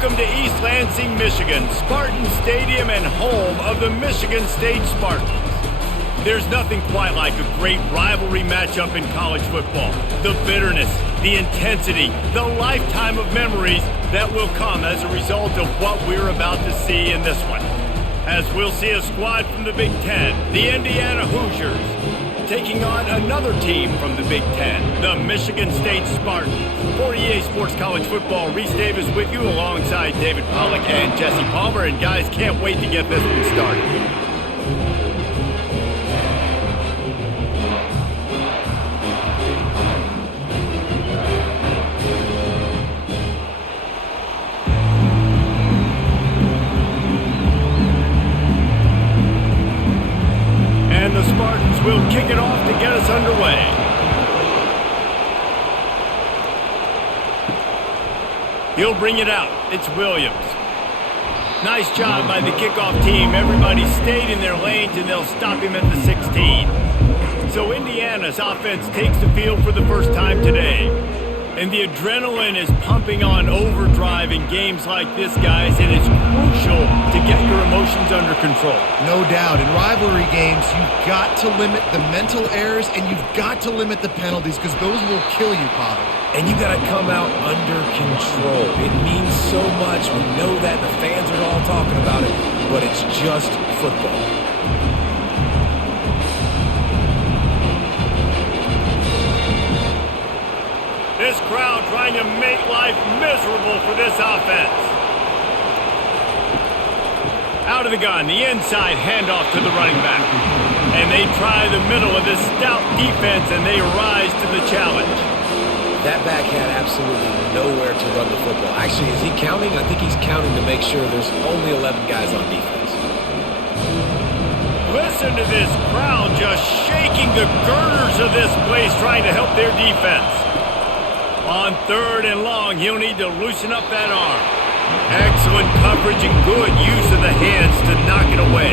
Welcome to East Lansing, Michigan, Spartan Stadium and home of the Michigan State Spartans. There's nothing quite like a great rivalry matchup in college football. The bitterness, the intensity, the lifetime of memories that will come as a result of what we're about to see in this one. As we'll see a squad from the Big Ten, the Indiana Hoosiers, taking on another team from the Big Ten, the Michigan State Spartans. For EA Sports College Football, Reese Davis with you alongside David Pollack and Jesse Palmer. And guys, can't wait to get this one started. And the Spartans will kick it off to get us underway. He'll bring it out. It's Williams. Nice job by the kickoff team. Everybody stayed in their lanes, and they'll stop him at the 16. So Indiana's offense takes the field for the first time today. And the adrenaline is pumping on overdrive in games like this, guys, and it's crucial to get your emotions under control. No doubt. In rivalry games, you've got to limit the mental errors, and you've got to limit the penalties because those will kill you, Pavel. And you got to come out under control. It means so much. We know that. The fans are all talking about it, but it's just football. This crowd trying to make life miserable for this offense. Out of the gun, the inside handoff to the running back. And they try the middle of this stout defense, and they rise to the challenge. That back had absolutely nowhere to run the football. Actually, is he counting? I think he's counting to make sure there's only 11 guys on defense. Listen to this crowd just shaking the girders of this place trying to help their defense. On 3rd and long, he'll need to loosen up that arm. Excellent coverage and good use of the hands to knock it away.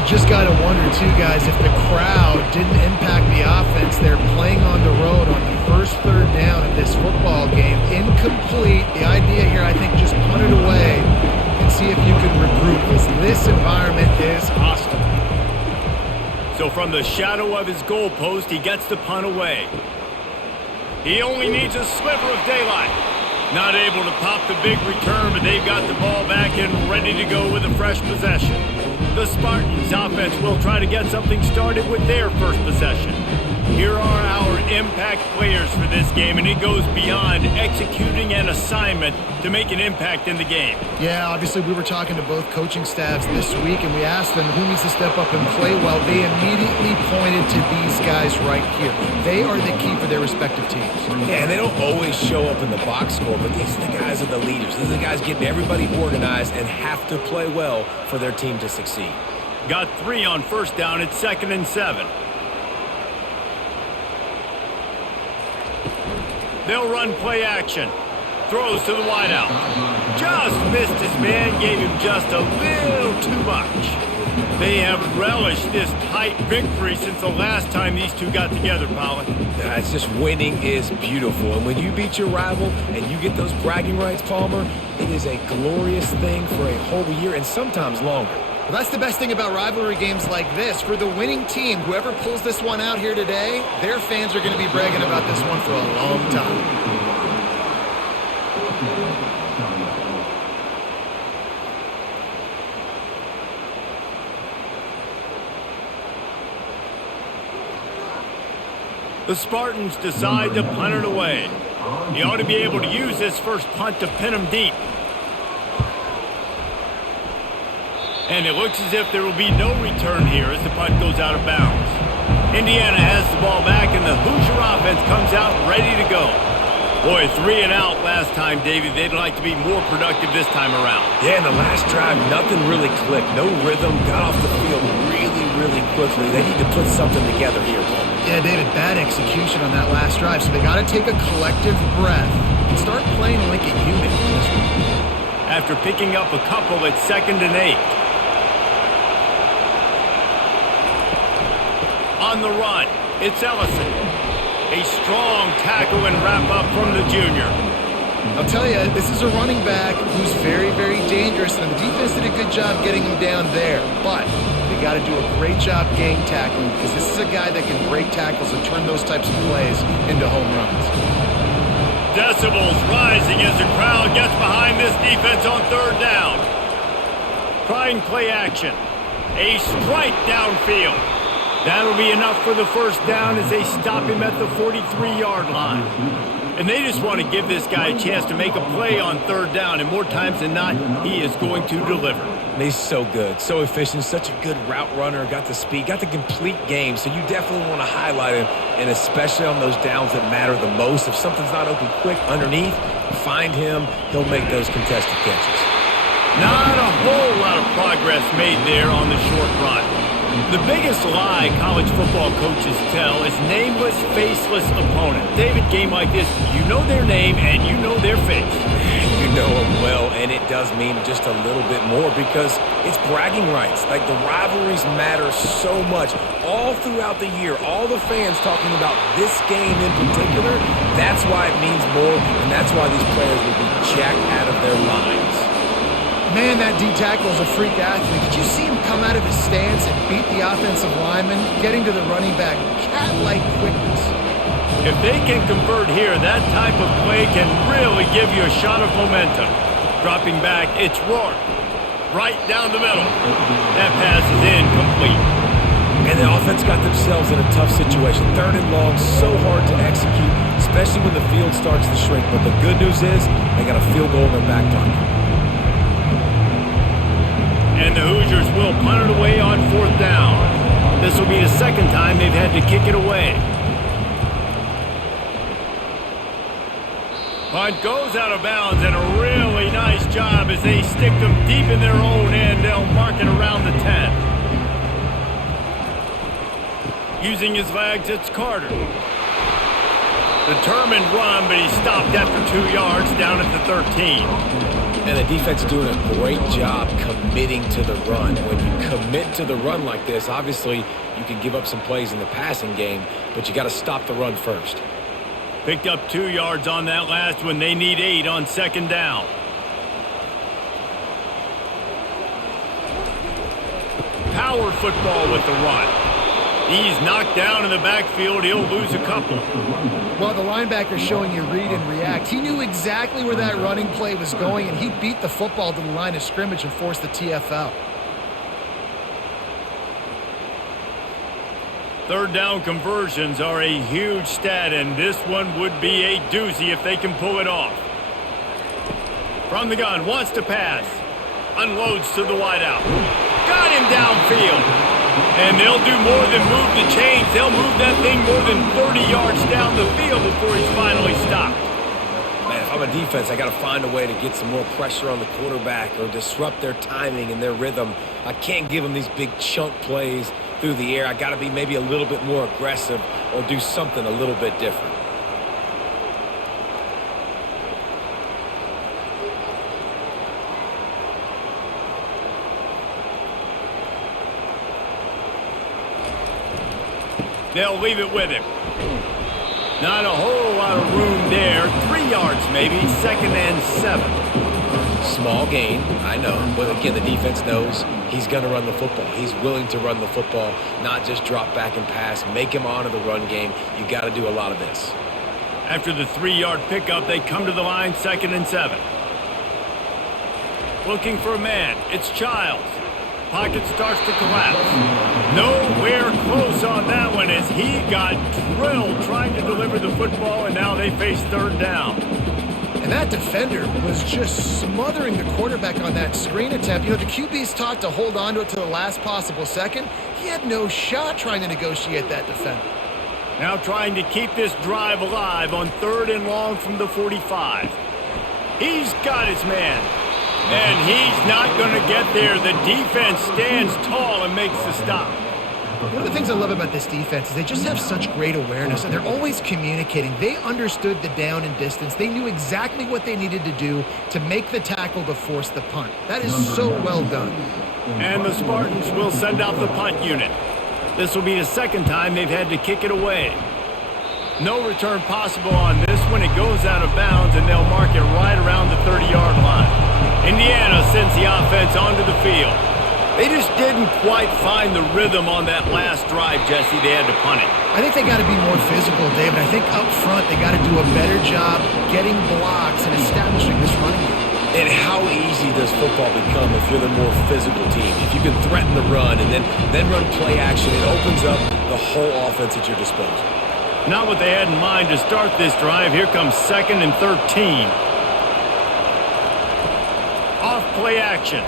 You just got to wonder, too, guys, if the crowd didn't impact the offense. They're playing on the road on the first 3rd down of this football game. Incomplete. The idea here, I think, just punt it away and see if you can regroup, because this environment is hostile. So from the shadow of his goalpost, he gets the punt away. He only needs a sliver of daylight. Not able to pop the big return, but they've got the ball back and ready to go with a fresh possession. The Spartans offense will try to get something started with their first possession. Here are our impact players for this game, and it goes beyond executing an assignment to make an impact in the game. Yeah, obviously we were talking to both coaching staffs this week, and we asked them who needs to step up and play well. They immediately pointed to these guys right here. They are the key for their respective teams. Yeah, and they don't always show up in the box score, but these are the guys that are the leaders. These are the guys getting everybody organized and have to play well for their team to succeed. Got 3 on 1st down. It's 2nd and 7. They'll run play action. Throws to the wideout. Just missed his man, gave him just a little too much. They have relished this tight victory since the last time these two got together, Pollock. It's just winning is beautiful. And when you beat your rival and you get those bragging rights, Palmer, it is a glorious thing for a whole year and sometimes longer. Well, that's the best thing about rivalry games like this. For the winning team, whoever pulls this one out here today, their fans are going to be bragging about this one for a long time. The Spartans decide to punt it away. He ought to be able to use this first punt to pin him deep. And it looks as if there will be no return here as the punt goes out of bounds. Indiana has the ball back, and the Hoosier offense comes out ready to go. Boy, 3 and out last time, Davey. They'd like to be more productive this time around. Yeah, in the last drive, nothing really clicked. No rhythm, got off the field really quickly. They need to put something together here, Paul. Yeah, David, bad execution on that last drive, so they got to take a collective breath and start playing like a unit. After picking up a couple, it's 2nd and 8. On the run, it's Ellison. A strong tackle and wrap up from the junior. I'll tell you, this is a running back who's very, very dangerous, and the defense did a good job getting him down there. But they got to do a great job game tackling because this is a guy that can break tackles and turn those types of plays into home runs. Decibels rising as the crowd gets behind this defense on third down. Trying play action. A strike downfield. That'll be enough for the first down as they stop him at the 43-yard line. And they just want to give this guy a chance to make a play on third down, and more times than not, he is going to deliver. And he's so good, so efficient, such a good route runner, got the speed, got the complete game, so you definitely want to highlight him, and especially on those downs that matter the most. If something's not open quick underneath, find him, he'll make those contested catches. Not a whole lot of progress made there on the short run. The biggest lie college football coaches tell is nameless, faceless opponent. David, game like this, you know their name and you know their face. You know them well, and it does mean just a little bit more because it's bragging rights. Like, the rivalries matter so much all throughout the year. All the fans talking about this game in particular, that's why it means more, and that's why these players will be jacked out of their minds. Man, that D-tackle is a freak athlete. Did you see him come out of his stance and beat the offensive lineman, getting to the running back, cat-like quickness? If they can convert here, that type of play can really give you a shot of momentum. Dropping back, it's Rourke. Right down the middle. That pass is incomplete. And the offense got themselves in a tough situation. Third and long, so hard to execute, especially when the field starts to shrink. But the good news is they got a field goal in their back pocket. And the Hoosiers will punt it away on fourth down. This will be the second time they've had to kick it away. Punt goes out of bounds, and a really nice job as they stick them deep in their own end. They'll mark it around the 10. Using his legs, it's Carter. Determined run, but he stopped after 2 yards down at the 13. And the defense doing a great job committing to the run. When you commit to the run like this, obviously you can give up some plays in the passing game, but you got to stop the run first. Picked up 2 yards on that last one. They need 8 on second down. Power football with the run. He's knocked down in the backfield. He'll lose a couple. Well, the linebacker's showing you read and react. He knew exactly where that running play was going, and he beat the football to the line of scrimmage and forced the TFL. Third down conversions are a huge stat, and this one would be a doozy if they can pull it off. From the gun, wants to pass. Unloads to the wideout. Got him downfield. And they'll do more than move the chains. They'll move that thing more than 30 yards down the field before he's finally stopped. Man, if I'm a defense, I got to find a way to get some more pressure on the quarterback or disrupt their timing and their rhythm. I can't give them these big chunk plays through the air. I got to be maybe a little bit more aggressive or do something a little bit different. They'll leave it with him. Not a whole lot of room there. 3 yards maybe, 2nd and 7. Small gain, I know. But again, the defense knows he's going to run the football. He's willing to run the football, not just drop back and pass. Make him honor the run game. You got to do a lot of this. After the 3-yard pickup, they come to the line, 2nd and 7. Looking for a man. It's Childs. Pocket starts to collapse. Nowhere close on that one as he got drilled trying to deliver the football, and now they face third down. And that defender was just smothering the quarterback on that screen attempt. You know, the QB's taught to hold on to it to the last possible second. He had no shot trying to negotiate that defender. Now trying to keep this drive alive on 3rd and long from the 45. He's got his man. And he's not going to get there. The defense stands tall and makes the stop. One of the things I love about this defense is they just have such great awareness, and they're always communicating. They understood the down and distance. They knew exactly what they needed to do to make the tackle to force the punt. That is so well done. And the Spartans will send out the punt unit. This will be the second time they've had to kick it away. No return possible on this one. It goes out of bounds, and they'll mark it right around the 30-yard line. Indiana sends the offense onto the field. They just didn't quite find the rhythm on that last drive, Jesse. They had to punt it. I think they got to be more physical, David. I think up front they got to do a better job getting blocks and establishing this running game. And how easy does football become if you're the more physical team? If you can threaten the run and then run play action, it opens up the whole offense at your disposal. Not what they had in mind to start this drive. Here comes 2nd and 13. Off play action.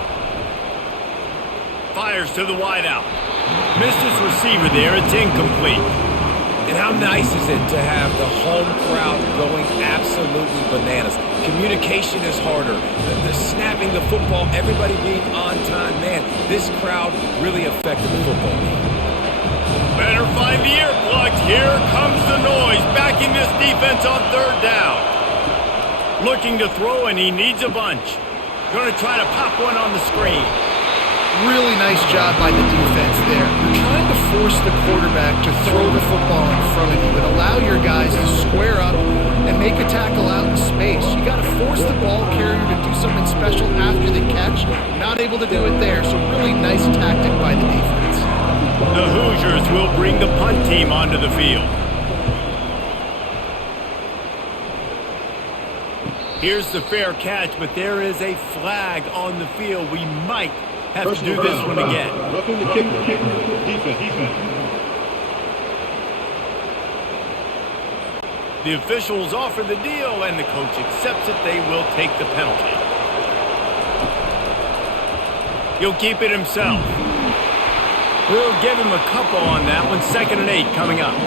Fires to the wideout. Missed his receiver there. It's incomplete. And how nice is it to have the home crowd going absolutely bananas? Communication is harder. The snapping the football, everybody being on time. Man, this crowd really affected the football game. Better find the earplugs. Here comes the noise. Backing this defense on 3rd down. Looking to throw, and he needs a bunch. Going to try to pop one on the screen. Really nice job by the defense there. You're trying to force the quarterback to throw the football in front of you and allow your guys to square up and make a tackle out in space. You got to force the ball carrier to do something special after the catch. Not able to do it there, so really nice tactic by the defense. The Hoosiers will bring the punt team onto the field. Here's the fair catch, but there is a flag on the field. We might have to do this one again. Roughing the kicker. Defense. The officials offer the deal, and the coach accepts it. They will take the penalty. He'll keep it himself. We'll give him a couple on that one. 2nd and 8 coming up.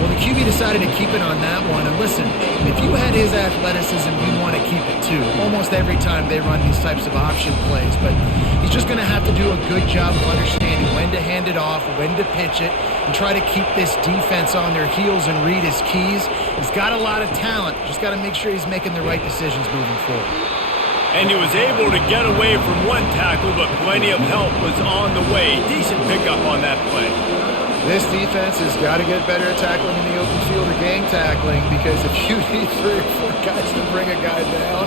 Well, the QB decided to keep it on that one. And listen, if you had his athleticism, you want to keep it too. Almost every time they run these types of option plays. But he's just going to have to do a good job of understanding when to hand it off, when to pitch it, and try to keep this defense on their heels and read his keys. He's got a lot of talent. Just got to make sure he's making the right decisions moving forward. And he was able to get away from one tackle, but plenty of help was on the way. Decent pickup on that play. This defense has got to get better at tackling in the open field or gang tackling, because if you need 3 or 4 guys to bring a guy down,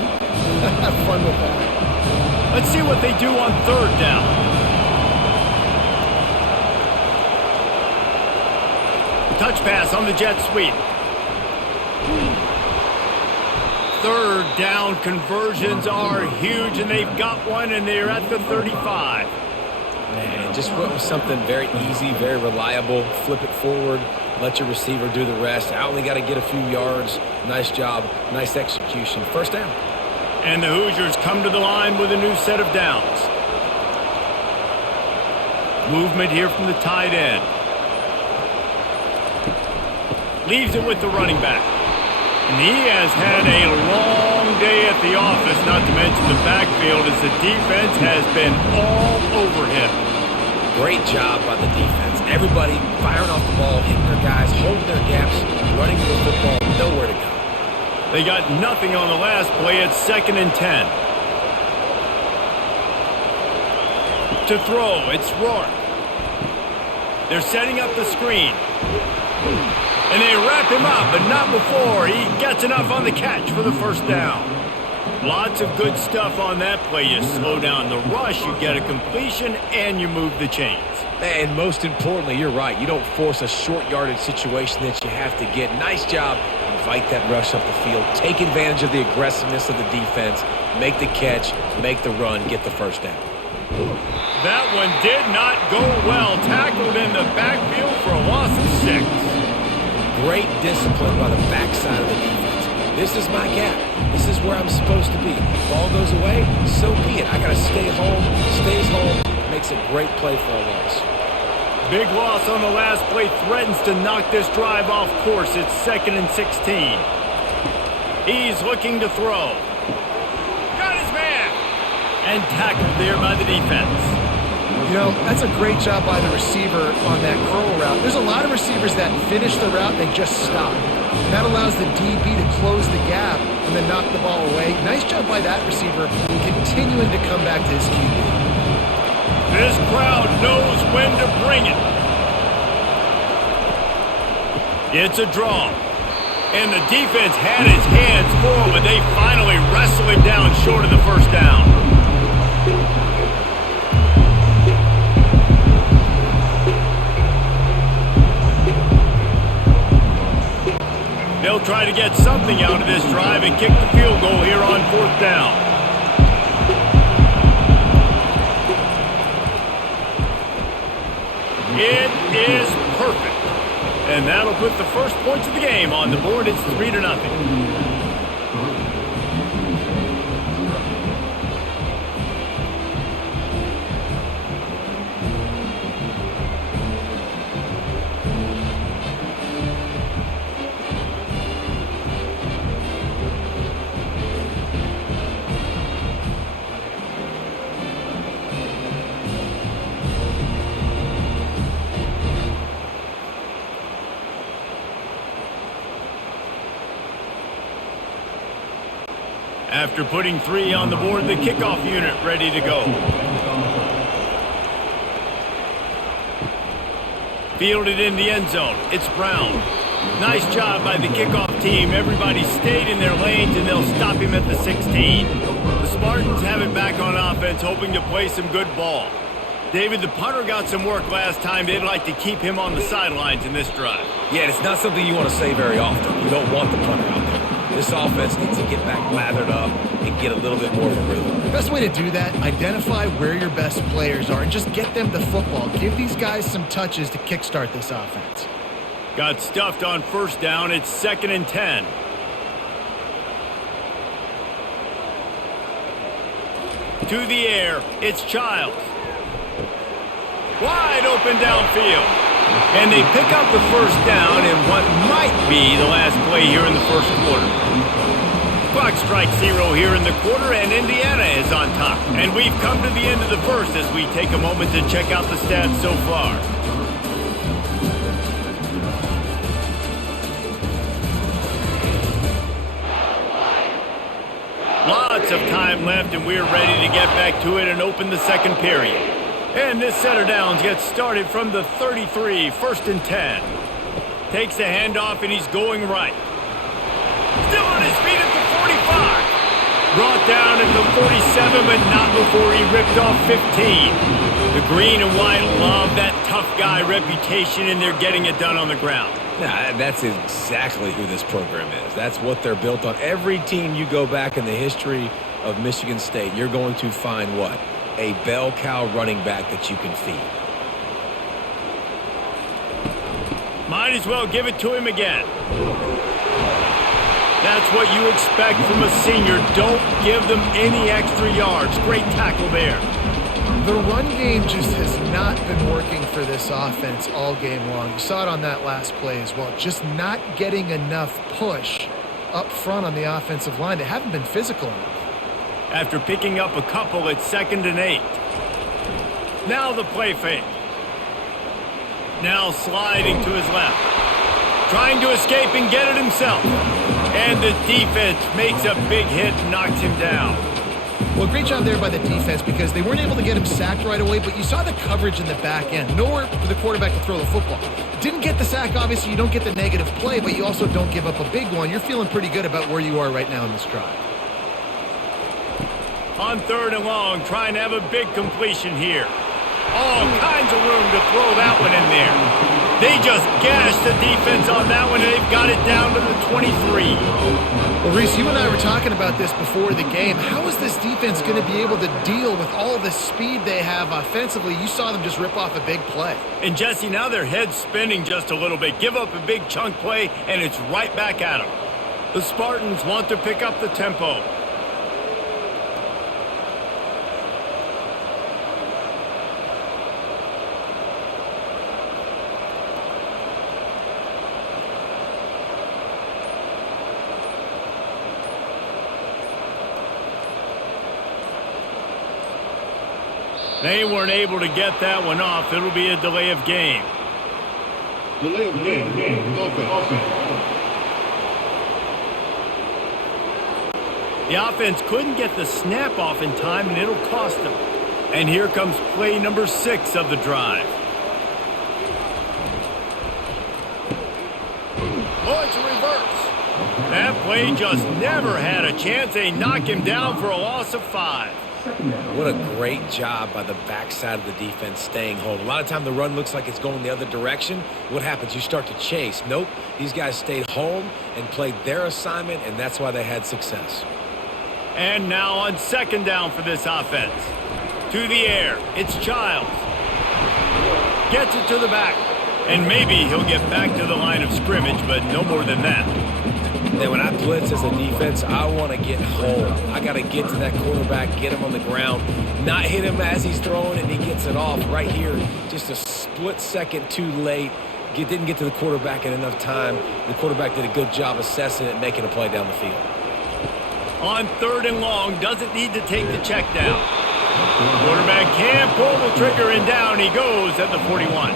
have fun with that. Let's see what they do on 3rd down. Touch pass on the jet sweep. 3rd down conversions are huge, and they've got one, and they're at the 35. Man, just went with something very easy, very reliable. Flip it forward, let your receiver do the rest. I only got to get a few yards. Nice job, nice execution. 1st down. And the Hoosiers come to the line with a new set of downs. Movement here from the tight end. Leaves it with the running back. And he has had a long day at the office, not to mention the backfield, as the defense has been all over him. Great job by the defense. Everybody firing off the ball, hitting their guys, holding their gaps, running to the football, nowhere to go. They got nothing on the last play. It's 2nd and 10. To throw, it's Rourke. They're setting up the screen. And they wrap him up, but not before he gets enough on the catch for the 1st down. Lots of good stuff on that play. You slow down the rush, you get a completion, and you move the chains. And most importantly, you're right. You don't force a short yardage situation that you have to get. Nice job. Invite that rush up the field. Take advantage of the aggressiveness of the defense. Make the catch, make the run, get the 1st down. That one did not go well. Tackled in the backfield for a loss of 6. Great discipline by the backside of the defense. This is my gap. This is where I'm supposed to be. Ball goes away, so be it. I got to stay home. Stays home. Makes a great play for a loss. Big loss on the last play. Threatens to knock this drive off course. It's 2nd and 16. He's looking to throw. Got his man. And tackled there by the defense. You know, that's a great job by the receiver on that curl route. There's a lot of receivers that finish the route, they just stop. And that allows the DB to close the gap and then knock the ball away. Nice job by that receiver, continuing to come back to his QB. This crowd knows when to bring it. It's a draw. And the defense had his hands full, but they finally wrestle him down short of the first down. They'll try to get something out of this drive and kick the field goal here on 4th down. It is perfect. And that'll put the first points of the game on the board. It's 3-0. After putting 3 on the board, the kickoff unit ready to go. Fielded in the end zone. It's Brown. Nice job by the kickoff team. Everybody stayed in their lanes, and they'll stop him at the 16. The Spartans have it back on offense, hoping to play some good ball. David, the punter got some work last time. They'd like to keep him on the sidelines in this drive. Yeah, it's not something you want to say very often. You don't want the punter out there. This offense needs to get back lathered up and get a little bit more of a rhythm. The best way to do that, identify where your best players are and just get them the football. Give these guys some touches to kickstart this offense. Got stuffed on 1st down. It's 2nd and 10. To the air. It's Childs. Wide open downfield. And they pick up the 1st down in what might be the last play here in the 1st quarter. Clock strikes 0 here in the quarter, and Indiana is on top. And we've come to the end of the 1st as we take a moment to check out the stats so far. Lots of time left, and we're ready to get back to it and open the 2nd period. And this setter downs gets started from the 33, 1st and 10. Takes the handoff, and he's going right. Still on his feet at the 45. Brought down at the 47, but not before he ripped off 15. The green and white love that tough guy reputation, and they're getting it done on the ground. Nah, that's exactly who this program is. That's what they're built on. Every team you go back in the history of Michigan State, you're going to find what? A bell cow running back that you can feed. Might as well give it to him again. That's what you expect from a senior. Don't give them any extra yards. Great tackle there. The run game just has not been working for this offense all game long. You saw it on that last play as well. Just not getting enough push up front on the offensive line. They haven't been physical enough. After picking up a couple, it's 2nd and 8. Now the play fake. Now sliding to his left. Trying to escape and get it himself. And the defense makes a big hit and knocks him down. Well, great job there by the defense because they weren't able to get him sacked right away, but you saw the coverage in the back end. Nowhere for the quarterback to throw the football. Didn't get the sack, obviously. You don't get the negative play, but you also don't give up a big one. You're feeling pretty good about where you are right now in this drive. On 3rd and long, trying to have a big completion here. All kinds of room to throw that one in there. They just gashed the defense on that one, and they've got it down to the 23. Well, Reese, you and I were talking about this before the game. How is this defense going to be able to deal with all the speed they have offensively? You saw them just rip off a big play. And, Jesse, now their head's spinning just a little bit. Give up a big chunk play, and it's right back at them. The Spartans want to pick up the tempo. They weren't able to get that one off. It'll be a delay of game. Delay of game. Offense. The offense couldn't get the snap off in time, and it'll cost them. And here comes play number 6 of the drive. Oh, it's a reverse. That play just never had a chance. They knock him down for a loss of 5. What a great job by the backside of the defense staying home. A lot of time the run looks like it's going the other direction. What happens? You start to chase. Nope. These guys stayed home and played their assignment, and that's why they had success. And now on 2nd down for this offense. To the air. It's Childs. Gets it to the back. And maybe he'll get back to the line of scrimmage, but no more than that. And when I blitz as a defense, I want to get home. I got to get to that quarterback, get him on the ground, not hit him as he's throwing and he gets it off right here. Just a split second too late. Didn't get to the quarterback in enough time. The quarterback did a good job assessing it and making a play down the field. On 3rd and long, doesn't need to take the check down. Quarterback can pull the trigger and down he goes at the 41.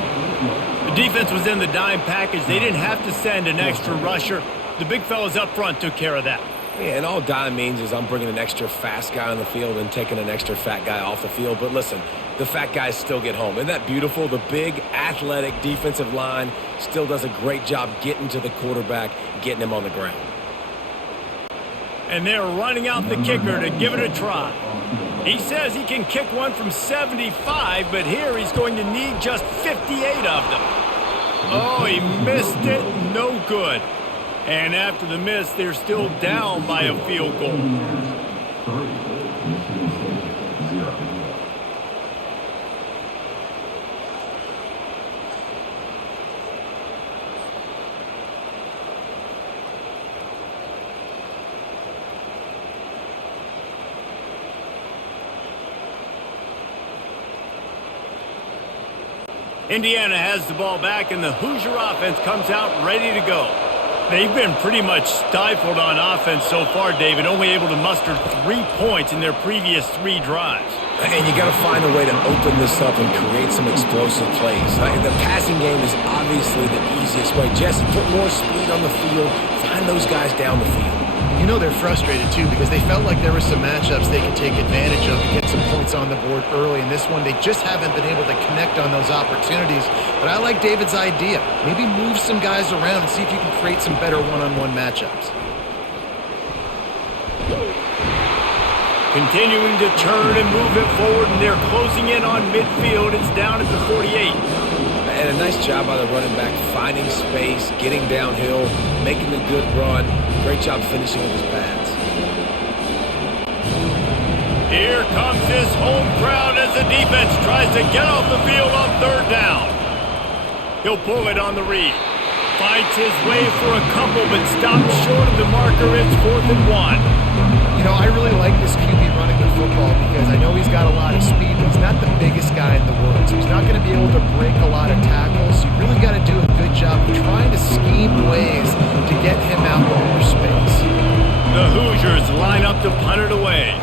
The defense was in the dime package. They didn't have to send an extra rusher. The big fellas up front took care of that. Yeah, and all dime means is I'm bringing an extra fast guy on the field and taking an extra fat guy off the field. But listen, the fat guys still get home. Isn't that beautiful? The big, athletic defensive line still does a great job getting to the quarterback, getting him on the ground. And they're running out the kicker to give it a try. He says he can kick one from 75, but here he's going to need just 58 of them. Oh, he missed it. No good. And after the miss, they're still down by a field goal. Indiana has the ball back, and the Hoosier offense comes out ready to go. They've been pretty much stifled on offense so far, David, only able to muster 3 points in their previous 3 drives. And you got to find a way to open this up and create some explosive plays. The passing game is obviously the easiest way. Jesse, put more speed on the field. Find those guys down the field. You know they're frustrated, too, because they felt like there were some matchups they could take advantage of to get some points on the board early. In this one, they just haven't been able to connect on those opportunities. But I like David's idea. Maybe move some guys around and see if you can create some better one-on-one matchups. Continuing to turn and move it forward, and they're closing in on midfield. It's down at the 48. And a nice job by the running back, finding space, getting downhill, making a good run. Great job finishing with his pads. Here comes this home crowd as the defense tries to get off the field on 3rd down. He'll pull it on the read. Fights his way for a couple, but stops short of the marker. It's 4th and 1. You know, I really like this QB running the football because I know he's got a lot of speed, but he's not the biggest guy in the world. So he's not going to be able to break a lot of tackles. So you really got to do a good job of trying to scheme ways to get him out with more space. The Hoosiers line up to punt it away.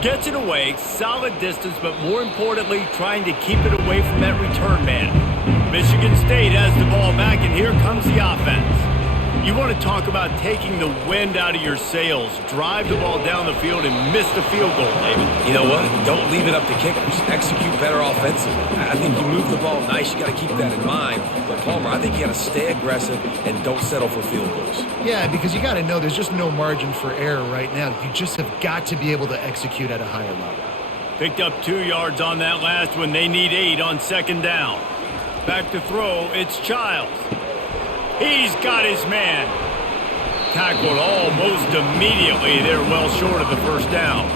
Gets it away, solid distance, but more importantly, trying to keep it away from that return man. Michigan State has the ball back, and here comes the offense. You want to talk about taking the wind out of your sails. Drive the ball down the field and miss the field goal, David. You know what? Don't leave it up to kickers. Execute better offensively. I think you move the ball nice. You got to keep that in mind. But Palmer, I think you got to stay aggressive and don't settle for field goals. Yeah, because you got to know there's just no margin for error right now. You just have got to be able to execute at a higher level. Picked up 2 yards on that last one. They need 8 on 2nd down. Back to throw. It's Childs. He's got his man. Tackled almost immediately. They're well short of the 1st down.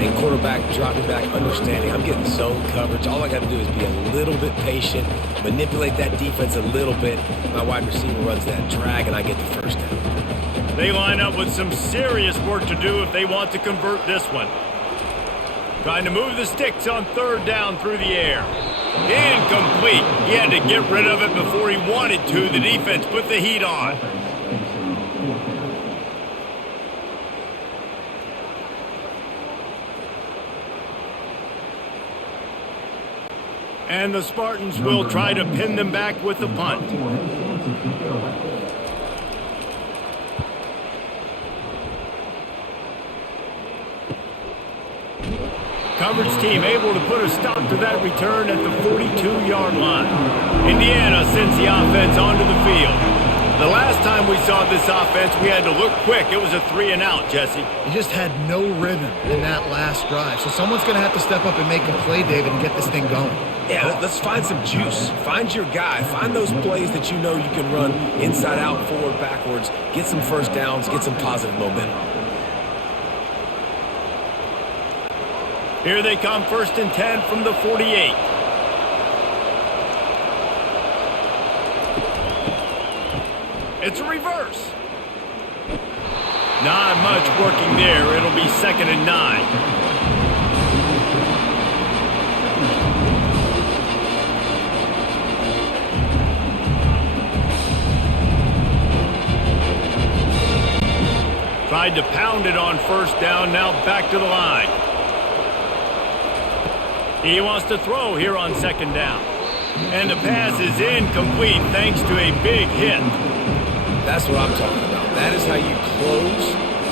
And quarterback dropping back, understanding I'm getting zone coverage. All I got to do is be a little bit patient, manipulate that defense a little bit. My wide receiver runs that drag, and I get the 1st down. They line up with some serious work to do if they want to convert this one. Trying to move the sticks on 3rd down through the air. Incomplete. He had to get rid of it before he wanted to. The defense put the heat on. And the Spartans will try to pin them back with the punt. Coverage team able to put a stop to that return at the 42-yard line. Indiana sends the offense onto the field. The last time we saw this offense, we had to look quick. It was a 3 and out, Jesse. He just had no rhythm in that last drive. So someone's going to have to step up and make a play, David, and get this thing going. Yeah, let's find some juice. Find your guy. Find those plays that you know you can run inside out, forward, backwards. Get some first downs. Get some positive momentum. Here they come, 1st and 10 from the 48. It's a reverse. Not much working there. It'll be 2nd and 9. Tried to pound it on 1st down, now back to the line. He wants to throw here on 2nd down. And the pass is incomplete thanks to a big hit. That's what I'm talking about. That is how you close.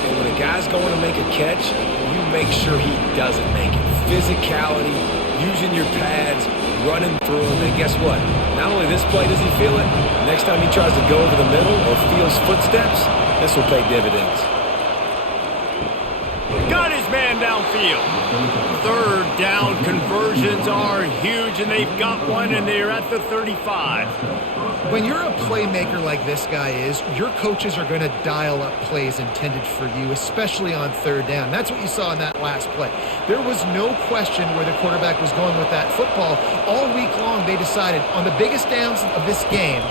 And when a guy's going to make a catch, you make sure he doesn't make it. Physicality, using your pads, running through him. And guess what? Not only this play does he feel it, next time he tries to go over the middle or feels footsteps, this will pay dividends. Got his man downfield. 3rd down conversions are huge, and they've got one, and they're at the 35. When you're a playmaker like this guy is, your coaches are going to dial up plays intended for you, especially on 3rd down. That's what you saw in that last play. There was no question where the quarterback was going with that football. All week long, they decided on the biggest downs of this game,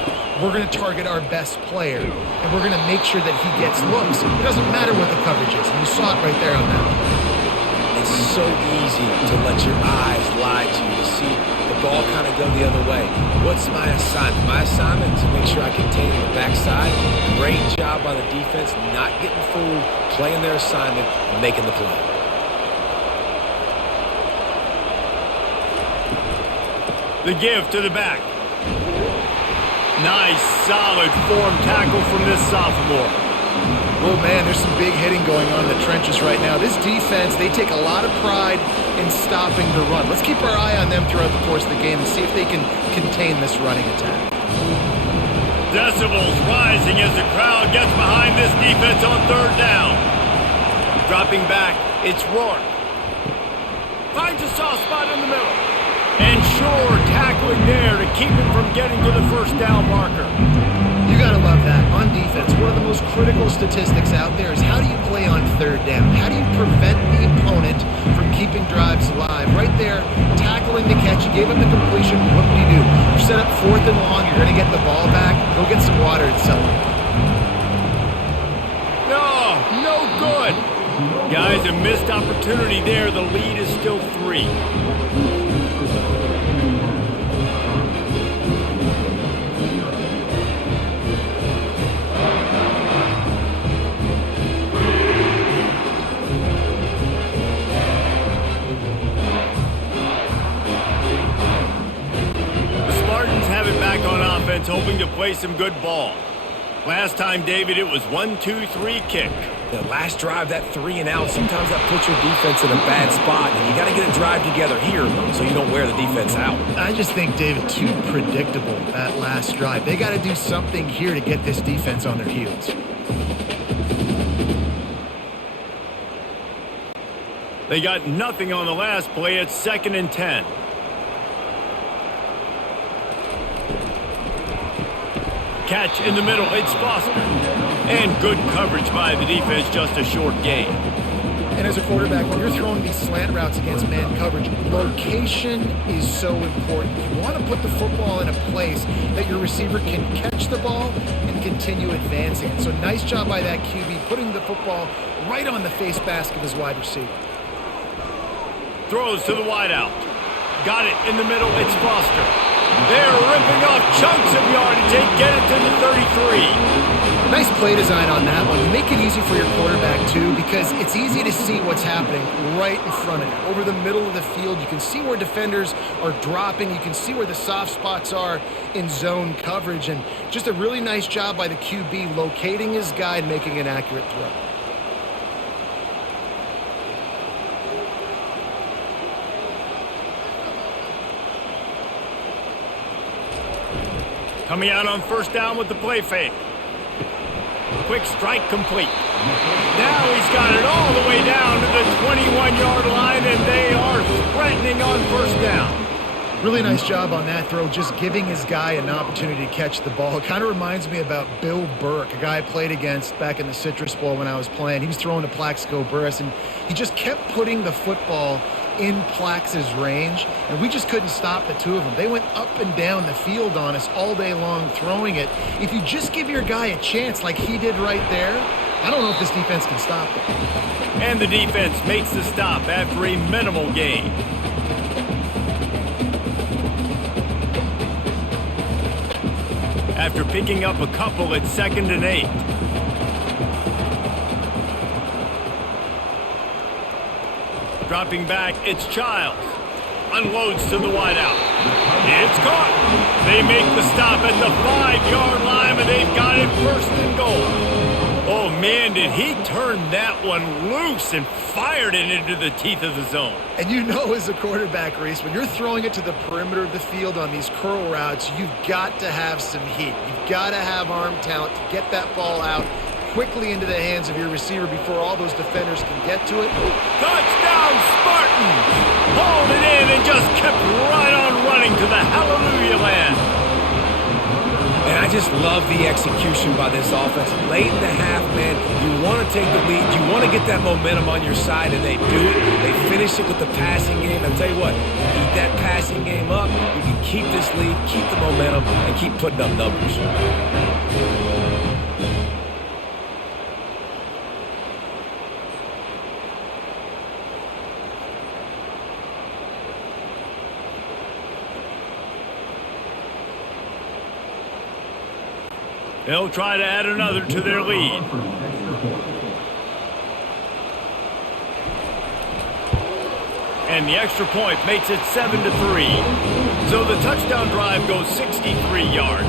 we're going to target our best player, and we're going to make sure that he gets looks. It doesn't matter what the coverage is, and you saw it right there on that one. It's so easy to let your eyes lie to you, to see the ball kind of go the other way. What's my assignment? My assignment is to make sure I contain the backside. Great job by the defense, not getting fooled, playing their assignment, and making the play. The give to the back. Nice, solid form tackle from this sophomore. Oh, man, there's some big hitting going on in the trenches right now. This defense, they take a lot of pride in stopping the run. Let's keep our eye on them throughout the course of the game and see if they can contain this running attack. Decibels rising as the crowd gets behind this defense on 3rd down. Dropping back, it's Rourke. Finds a soft spot in the middle. And sure, tackling there to keep him from getting to the 1st down marker. You got to love that. On defense, one of the most critical statistics out there is how do you play on 3rd down? How do you prevent the opponent from keeping drives alive? Right there, tackling the catch. You gave him the completion. What do? You set up 4th and long. You're going to get the ball back. Go get some water and celebrate. No good. Guys, a missed opportunity there. The lead is still 3. Hoping to play some good ball. Last time, David, it was 1-2-3 kick. The last drive, that 3 and out, sometimes that puts your defense in a bad spot, and you got to get a drive together here so you don't wear the defense out. I just think, David, too predictable that last drive. They got to do something here to get this defense on their heels. They got nothing on the last play. It's 2nd and 10. Catch in the middle, it's Foster. And good coverage by the defense, just a short gain. And as a quarterback, when you're throwing these slant routes against man coverage, location is so important. You want to put the football in a place that your receiver can catch the ball and continue advancing. So nice job by that QB, putting the football right on the face mask of his wide receiver. Throws to the wideout. Got it in the middle, it's Foster. They're ripping off chunks of yardage. They get it to the 33. Nice play design on that one. You make it easy for your quarterback, too, because it's easy to see what's happening right in front of you. Over the middle of the field, you can see where defenders are dropping. You can see where the soft spots are in zone coverage. And just a really nice job by the QB locating his guy and making an accurate throw. Coming out on 1st down with the play fake. quick strike complete. Now he's got it all the way down to the 21-yard line, and they are threatening on first down. Really nice job on that throw, just giving his guy an opportunity to catch the ball. It kind of reminds me about Bill Burke, a guy I played against back in the Citrus Bowl when I was playing. He was throwing to Plaxico Burress, and he just kept putting the football in Plax's range, and we just couldn't stop the two of them. They went up and down the field on us all day long throwing it. If you just give your guy a chance like he did right there, I don't know if this defense can stop it. And the defense makes the stop after a minimal gain. After picking up a couple at 2nd and 8. Dropping back, it's Childs. Unloads to the wideout. It's caught. They make the stop at the 5-yard line, and they've got it 1st and goal. Oh, man, did he turn that one loose and fired it into the teeth of the zone. And you know as a quarterback, Reese, when you're throwing it to the perimeter of the field on these curl routes, you've got to have some heat. You've got to have arm talent to get that ball out quickly into the hands of your receiver before all those defenders can get to it. Touchdown, Spartans! Hauled it in and just kept right on running to the hallelujah land. And I just love the execution by this offense. Late in the half, man, you want to take the lead. You want to get that momentum on your side, and they do it. They finish it with the passing game. I'll tell you what, keep that passing game up. You can keep this lead, keep the momentum, and keep putting up numbers. They'll try to add another to their lead. And the extra point makes it 7-3. So the touchdown drive goes 63 yards.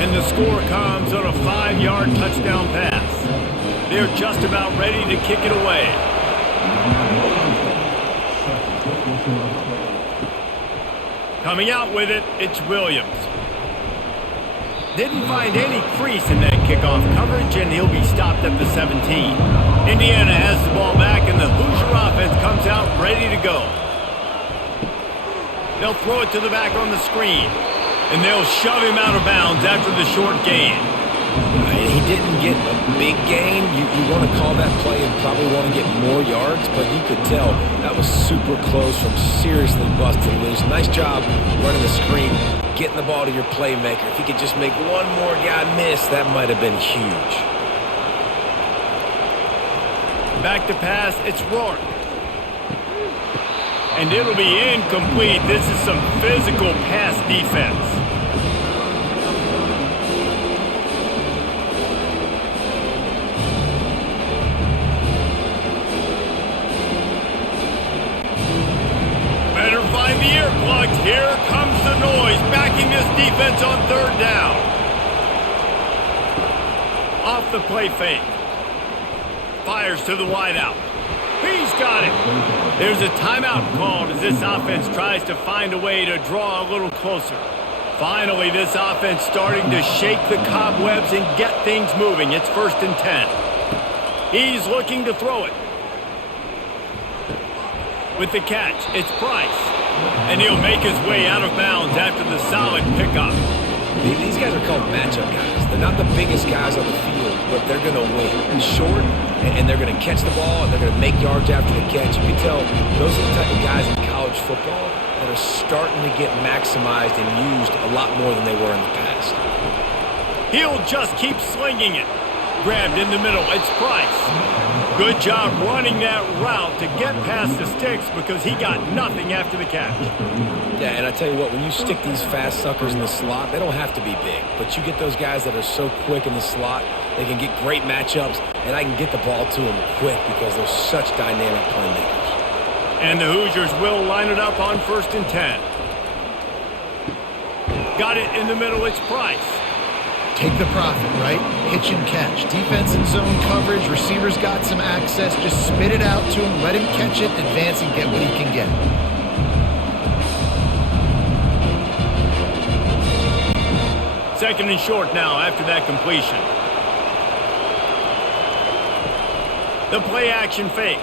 And the score comes on a 5-yard touchdown pass. They're just about ready to kick it away. Coming out with it, it's Williams. Didn't find any crease in that kickoff coverage, and he'll be stopped at the 17. Indiana has the ball back, and the Hoosier offense comes out ready to go. They'll throw it to the back on the screen, and they'll shove him out of bounds after the short gain. He didn't get a big gain. You want to call that play and probably want to get more yards, but you could tell that was super close from seriously busted loose. Nice job running the screen, getting the ball to your playmaker. If he could just make one more guy miss, that might have been huge. Back to pass, it's Rourke. And it'll be incomplete. This is some physical pass defense. Find the earplugs. Here comes the noise, backing this defense on 3rd down. Off the play fake. Fires to the wideout. He's got it. There's a timeout called as this offense tries to find a way to draw a little closer. Finally, this offense starting to shake the cobwebs and get things moving. It's 1st and 10. He's looking to throw it. With the catch, it's Price. And he'll make his way out of bounds after the solid pickup. These guys are called matchup guys. They're not the biggest guys on the field, but they're going to win. They're short, and they're going to catch the ball, and they're going to make yards after the catch. You can tell those are the type of guys in college football that are starting to get maximized and used a lot more than they were in the past. He'll just keep slinging it. Grabbed in the middle, it's Price. Good job running that route to get past the sticks because he got nothing after the catch. Yeah, and I tell you what, when you stick these fast suckers in the slot, they don't have to be big. But you get those guys that are so quick in the slot, they can get great matchups, and I can get the ball to them quick because they're such dynamic playmakers. And the Hoosiers will line it up on 1st and 10. Got it in the middle, it's Price. Take the profit, right? Pitch and catch. Defense and zone coverage. Receivers got some access. Just spit it out to him. Let him catch it, advance, and get what he can get. Second and short now after that completion. The play action fake.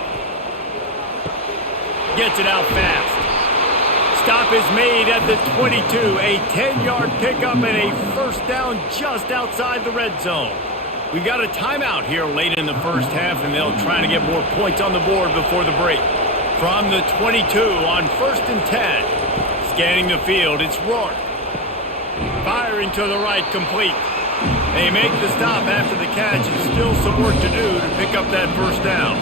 Gets it out fast. Stop is made at the 22. A 10-yard pickup and a first down just outside the red zone. We've got a timeout here late in the first half, and they'll try to get more points on the board before the break. From the 22 on 1st and 10. Scanning the field, it's Rourke. Firing to the right, complete. They make the stop after the catch, and still some work to do to pick up that first down.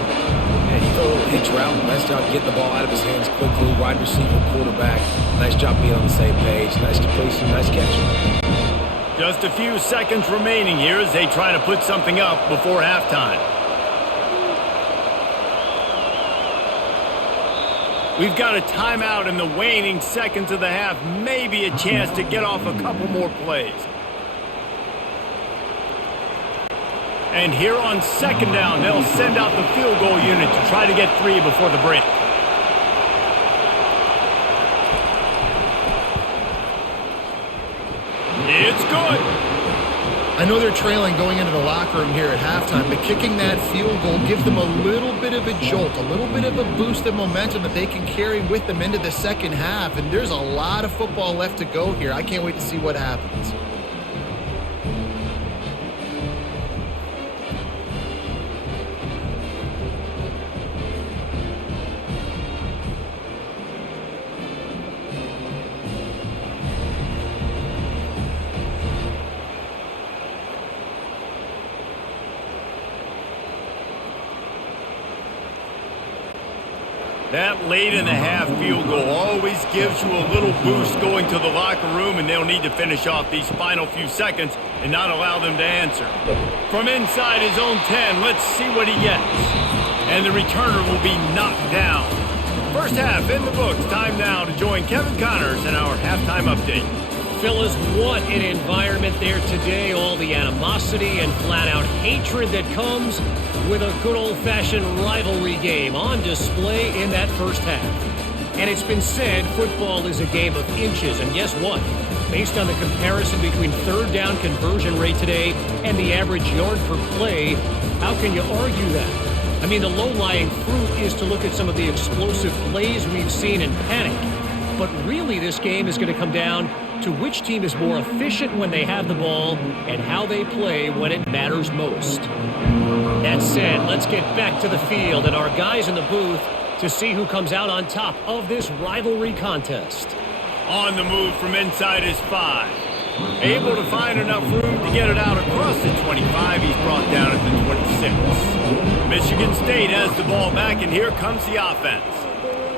And he threw a little hitch route. Nice job getting the ball out of his hands quickly. Wide receiver, quarterback. Nice job being on the same page. Nice completion, nice catch. Just a few seconds remaining here as they try to put something up before halftime. We've got a timeout in the waning seconds of the half. Maybe a chance to get off a couple more plays. And here on 2nd down, they'll send out the field goal unit to try to get 3 before the break. It's good. I know they're trailing going into the locker room here at halftime, but kicking that field goal gives them a little bit of a jolt, a little bit of a boost of momentum that they can carry with them into the second half. And there's a lot of football left to go here. I can't wait to see what happens. That late in the half field goal always gives you a little boost going to the locker room, and they'll need to finish off these final few seconds and not allow them to answer. From inside his own 10, let's see what he gets. And the returner will be knocked down. First half in the books. Time now to join Kevin Connors in our halftime update. Phyllis, what an environment there today. All the animosity and flat-out hatred that comes with a good old-fashioned rivalry game on display in that first half. And it's been said football is a game of inches. And guess what? Based on the comparison between third down conversion rate today and the average yard per play, how can you argue that? I mean, the low-lying fruit is to look at some of the explosive plays we've seen in panic. But really, this game is going to come down to which team is more efficient when they have the ball and how they play when it matters most. That said, let's get back to the field and our guys in the booth to see who comes out on top of this rivalry contest. On the move from inside his 5. Able to find enough room to get it out across the 25. He's brought down at the 26. Michigan State has the ball back, and here comes the offense.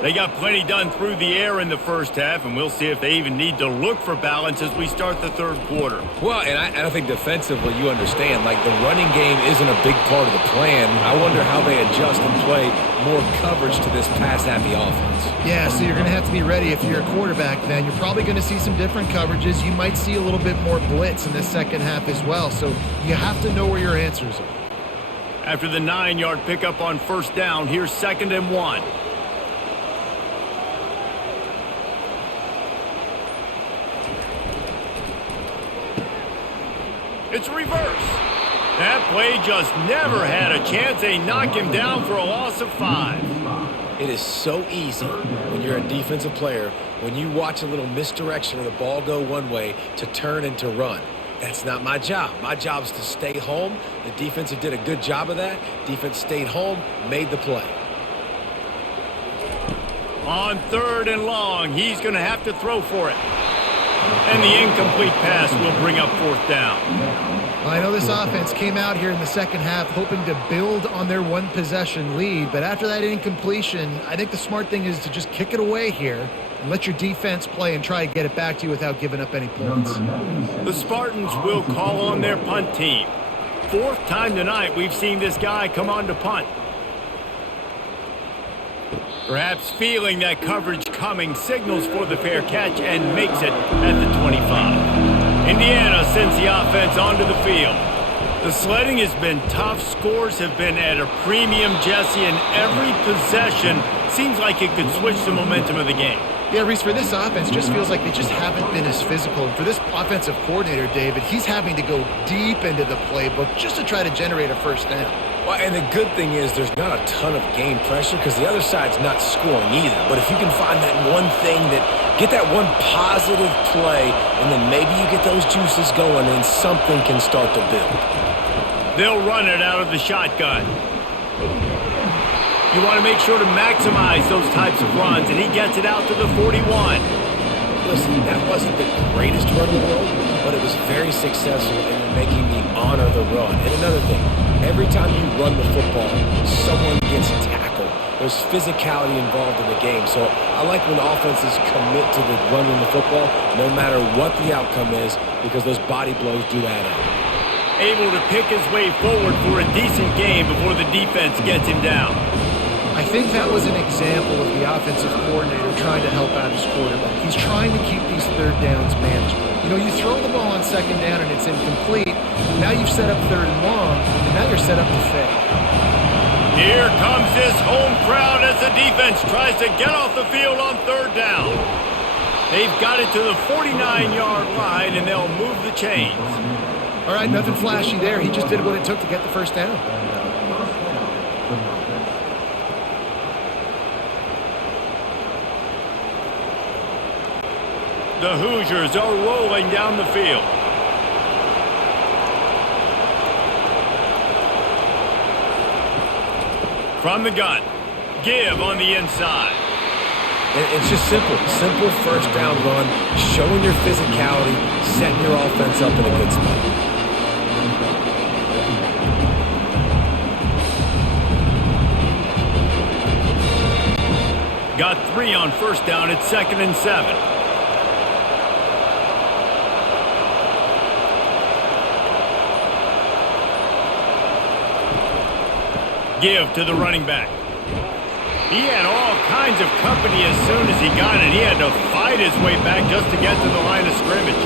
They got plenty done through the air in the first half, and we'll see if they even need to look for balance as we start the third quarter. Well, and I think defensively, you understand, like the running game isn't a big part of the plan. I wonder how they adjust and play more coverage to this pass-happy offense. Yeah, so you're going to have to be ready if you're a quarterback then. You're probably going to see some different coverages. You might see a little bit more blitz in the second half as well, so you have to know where your answers are. After the 9-yard pickup on first down, here's 2nd and 1. It's reverse. That play just never had a chance. They knock him down for a loss of 5. It is so easy when you're a defensive player, when you watch a little misdirection of the ball go one way, to turn and to run. That's not my job. My job is to stay home. The defense did a good job of that. Defense stayed home, made the play. On 3rd and long, he's going to have to throw for it. And the incomplete pass will bring up 4th down. Well, I know this offense came out here in the second half hoping to build on their one-possession lead, but after that incompletion, I think the smart thing is to just kick it away here and let your defense play and try to get it back to you without giving up any points. The Spartans will call on their punt team. 4th time tonight we've seen this guy come on to punt. Perhaps feeling that coverage coming, signals for the fair catch and makes it at the 25. Indiana sends the offense onto the field. The sledding has been tough. Scores have been at a premium, Jesse, and every possession seems like it could switch the momentum of the game. Yeah, Reese, for this offense, just feels like they just haven't been as physical. And for this offensive coordinator, David, he's having to go deep into the playbook just to try to generate a first down. Well, and the good thing is there's not a ton of game pressure because the other side's not scoring either. But if you can find that one thing get that one positive play, and then maybe you get those juices going and something can start to build. They'll run it out of the shotgun. You want to make sure to maximize those types of runs, and he gets it out to the 41. Listen, that wasn't the greatest run in the world, but it was very successful, and you're making me honor the run. And another thing, every time you run the football, someone gets tackled. There's physicality involved in the game. So I like when offenses commit to the running the football, no matter what the outcome is, because those body blows do add up. Able to pick his way forward for a decent game before the defense gets him down. I think that was an example of the offensive coordinator trying to help out his quarterback. He's trying to keep these third downs manageable. You know, you throw the ball on second down and it's incomplete. Now you've set up third and long, and now you're set up to fail. Here comes this home crowd as the defense tries to get off the field on third down. They've got it to the 49-yard line, and they'll move the chains. All right, nothing flashy there. He just did what it took to get the first down. The Hoosiers are rolling down the field. From the gun, give on the inside. And it's just simple first down run, showing your physicality, setting your offense up in a good spot. Got 3 on first down. It's 2nd and 7. Give to the running back. He had all kinds of company as soon as he got it. He had to fight his way back just to get to the line of scrimmage.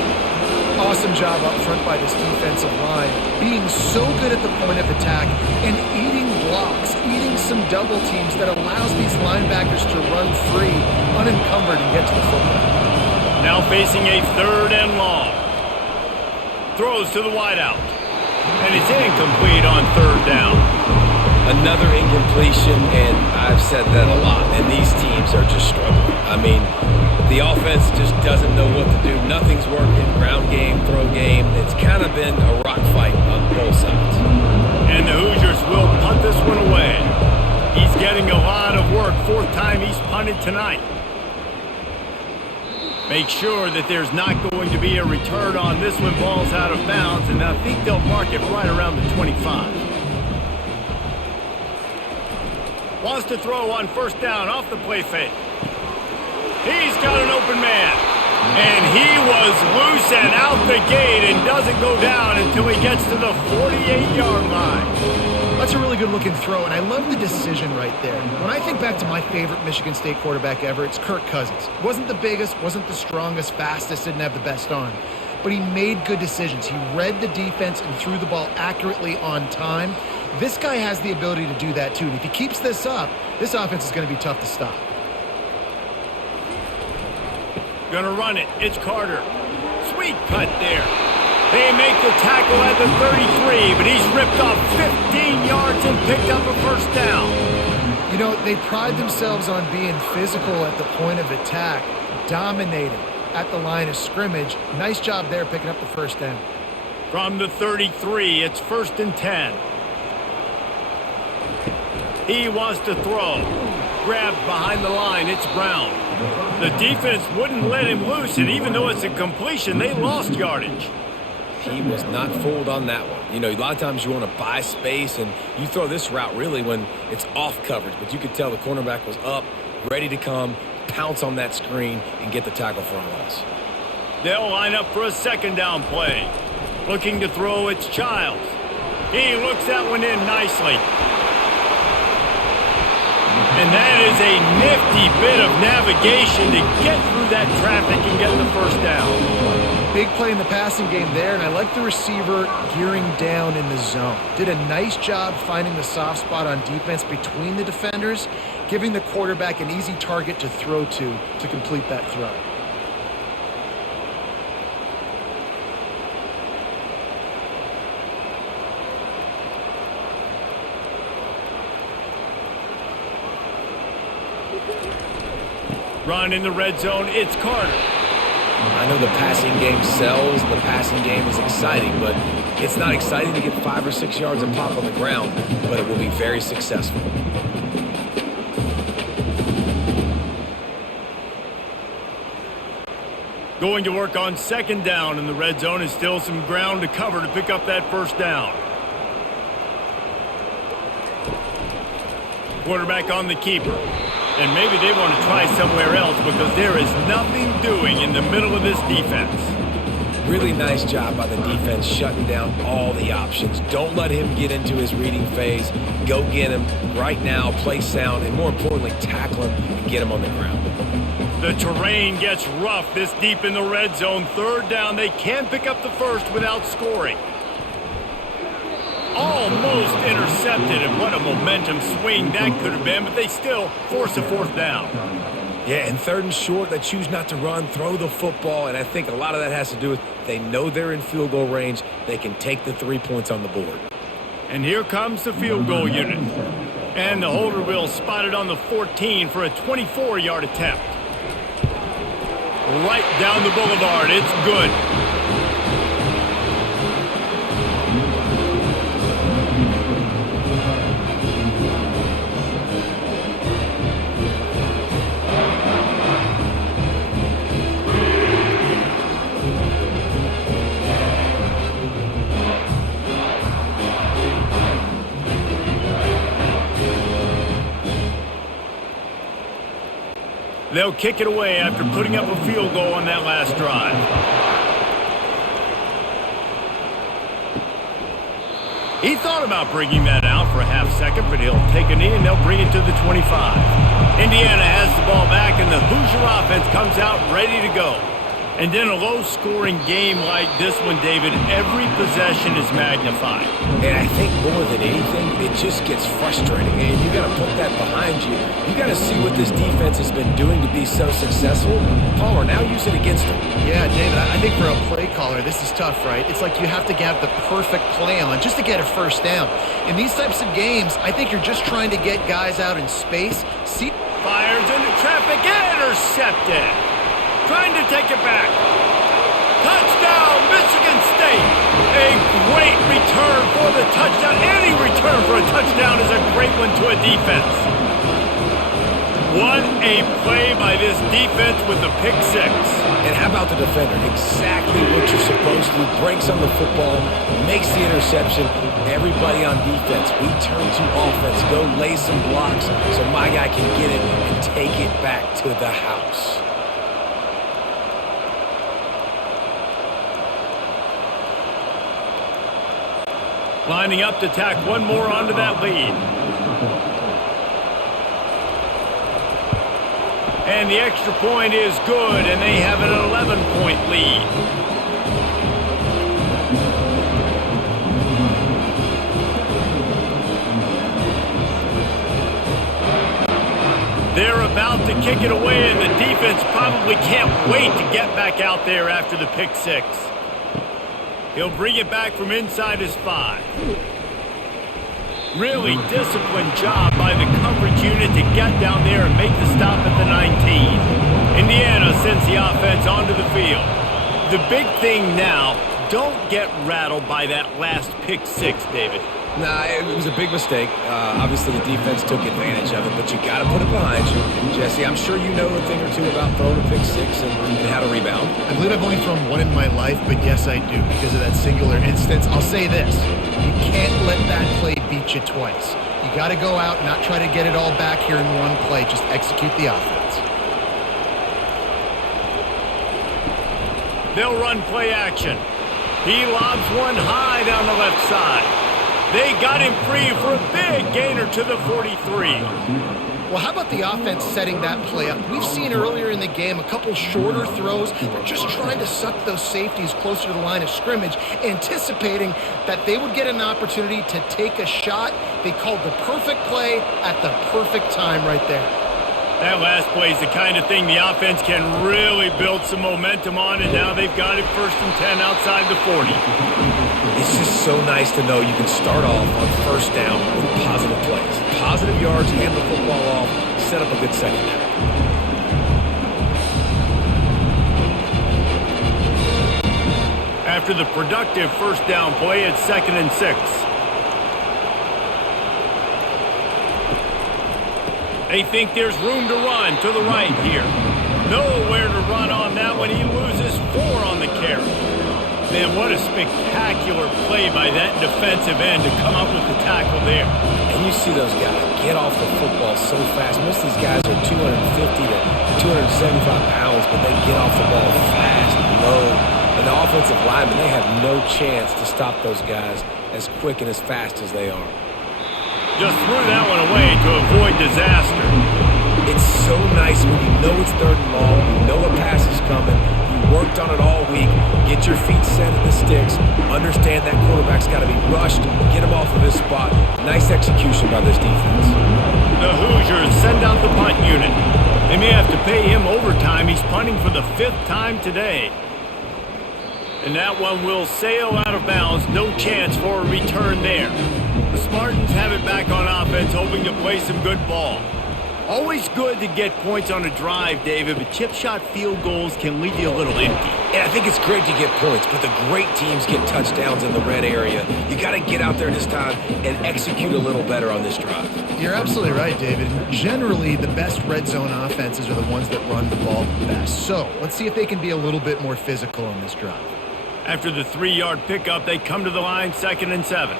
Awesome job up front by this defensive line, being so good at the point of attack and eating blocks, eating some double teams that allows these linebackers to run free, unencumbered, and get to the football. Now facing a 3rd and long. Throws to the wideout. And it's incomplete on 3rd down. Another incompletion, and I've said that a lot, and these teams are just struggling. I mean, the offense just doesn't know what to do. Nothing's working. Ground game, throw game. It's kind of been a rock fight on both sides. And the Hoosiers will punt this one away. He's getting a lot of work. 4th time he's punted tonight. Make sure that there's not going to be a return on this one. Ball's out of bounds, and I think they'll mark it right around the 25. Wants to throw on first down off the play fake. He's got an open man. And he was loose and out the gate and doesn't go down until he gets to the 48-yard line. That's a really good-looking throw, and I love the decision right there. When I think back to my favorite Michigan State quarterback ever, it's Kirk Cousins. Wasn't the biggest, wasn't the strongest, fastest, didn't have the best arm. But he made good decisions. He read the defense and threw the ball accurately on time. This guy has the ability to do that too. And if he keeps this up, this offense is going to be tough to stop. Gonna run it. It's Carter. Sweet cut there. They make the tackle at the 33, but he's ripped off 15 yards and picked up a first down. You know, they pride themselves on being physical at the point of attack, dominating at the line of scrimmage. Nice job there picking up the first down. From the 33, it's 1st and 10. He wants to throw. Grabbed behind the line. It's Brown. The defense wouldn't let him loose, and even though it's a completion, they lost yardage. He was not fooled on that one. You know, a lot of times you want to buy space, and you throw this route really when it's off coverage. But you could tell the cornerback was up, ready to come, pounce on that screen, and get the tackle for a loss. They'll line up for a 2nd down play. Looking to throw, it's Childs. He looks that one in nicely. And that is a nifty bit of navigation to get through that traffic and get the first down. Big play in the passing game there, and I like the receiver gearing down in the zone. Did a nice job finding the soft spot on defense between the defenders, giving the quarterback an easy target to throw to complete that throw. Run in the red zone, it's Carter. I know the passing game sells, the passing game is exciting, but it's not exciting to get 5 or 6 yards a pop on the ground, but it will be very successful. Going to work on second down in the red zone is still some ground to cover to pick up that first down. Quarterback on the keeper. And maybe they want to try somewhere else because there is nothing doing in the middle of this defense. Really nice job by the defense shutting down all the options. Don't let him get into his reading phase. Go get him right now, play sound, and more importantly, tackle him and get him on the ground. The terrain gets rough this deep in the red zone. Third down, they can pick up the first without scoring. Almost intercepted, and what a momentum swing that could have been, but they still force a fourth down. Yeah, and third and short, they choose not to run, throw the football, and I think a lot of that has to do with they know they're in field goal range. They can take the 3 points on the board. And here comes the field goal unit. And the holder will spot it on the 14 for a 24-yard attempt. Right down the boulevard, it's good. They'll kick it away after putting up a field goal on that last drive. He thought about bringing that out for a half second, but he'll take a knee and they'll bring it to the 25. Indiana has the ball back and the Hoosier offense comes out ready to go. And in a low-scoring game like this one, David, every possession is magnified. And I think more than anything, it just gets frustrating. And you got to put that behind you. You got to see what this defense has been doing to be so successful. Palmer, now use it against them. Yeah, David, I think for a play caller, this is tough, right? It's like you have to have the perfect play on just to get a first down. In these types of games, I think you're just trying to get guys out in space. Fires into traffic, intercepted. Trying to take it back. Touchdown, Michigan State. A great return for the touchdown. Any return for a touchdown is a great one to a defense. What a play by this defense with the pick six. And how about the defender? Exactly what you're supposed to do. Breaks on the football, makes the interception. Everybody on defense, we turn to offense. Go lay some blocks so my guy can get it and take it back to the house. Lining up to tack one more onto that lead. And the extra point is good, and they have an 11-point lead. They're about to kick it away, and the defense probably can't wait to get back out there after the pick six. He'll bring it back from inside his 5. Really disciplined job by the coverage unit to get down there and make the stop at the 19. Indiana sends the offense onto the field. The big thing now, don't get rattled by that last pick six, David. Nah, it was a big mistake. Obviously, the defense took advantage of it, but you got to put it behind you. Jesse, I'm sure you know a thing or two about throwing a pick six and how to rebound. I believe I've only thrown one in my life, but yes, I do because of that singular instance. I'll say this. You can't let that play beat you twice. You got to go out and not try to get it all back here in one play. Just execute the offense. They'll run play action. He lobs one high down the left side. They got him free for a big gainer to the 43. Well, how about the offense setting that play up? We've seen earlier in the game a couple shorter throws. They're just trying to suck those safeties closer to the line of scrimmage, anticipating that they would get an opportunity to take a shot. They called the perfect play at the perfect time right there. That last play is the kind of thing the offense can really build some momentum on, and now they've got it 1st and 10 outside the 40. It's just so nice to know you can start off on first down with positive plays. Positive yards, hand the football off, set up a good second down. After the productive first down play, it's 2nd and 6. They think there's room to run to the right here. Nowhere to run on that one. He loses 4 on the carry. Man, what a spectacular play by that defensive end to come up with the tackle there. And you see those guys get off the football so fast. Most of these guys are 250 to 275 pounds, but they get off the ball fast, low. And the offensive linemen, they have no chance to stop those guys as quick and as fast as they are. Just threw that one away to avoid disaster. It's so nice when you know it's 3rd and long, you know a pass is coming, you worked on it all week, get your feet set at the sticks, understand that quarterback's got to be rushed, get him off of his spot. Nice execution by this defense. The Hoosiers send out the punt unit. They may have to pay him overtime. He's punting for the 5th time today. And that one will sail out of bounds. No chance for a return there. The Spartans have it back on offense, hoping to play some good ball. Always good to get points on a drive, David, but chip shot field goals can leave you a little empty. And I think it's great to get points, but the great teams get touchdowns in the red area. You got to get out there this time and execute a little better on this drive. You're absolutely right, David. Generally, the best red zone offenses are the ones that run the ball the best. So let's see if they can be a little bit more physical on this drive. After the 3-yard pickup, they come to the line, 2nd and 7.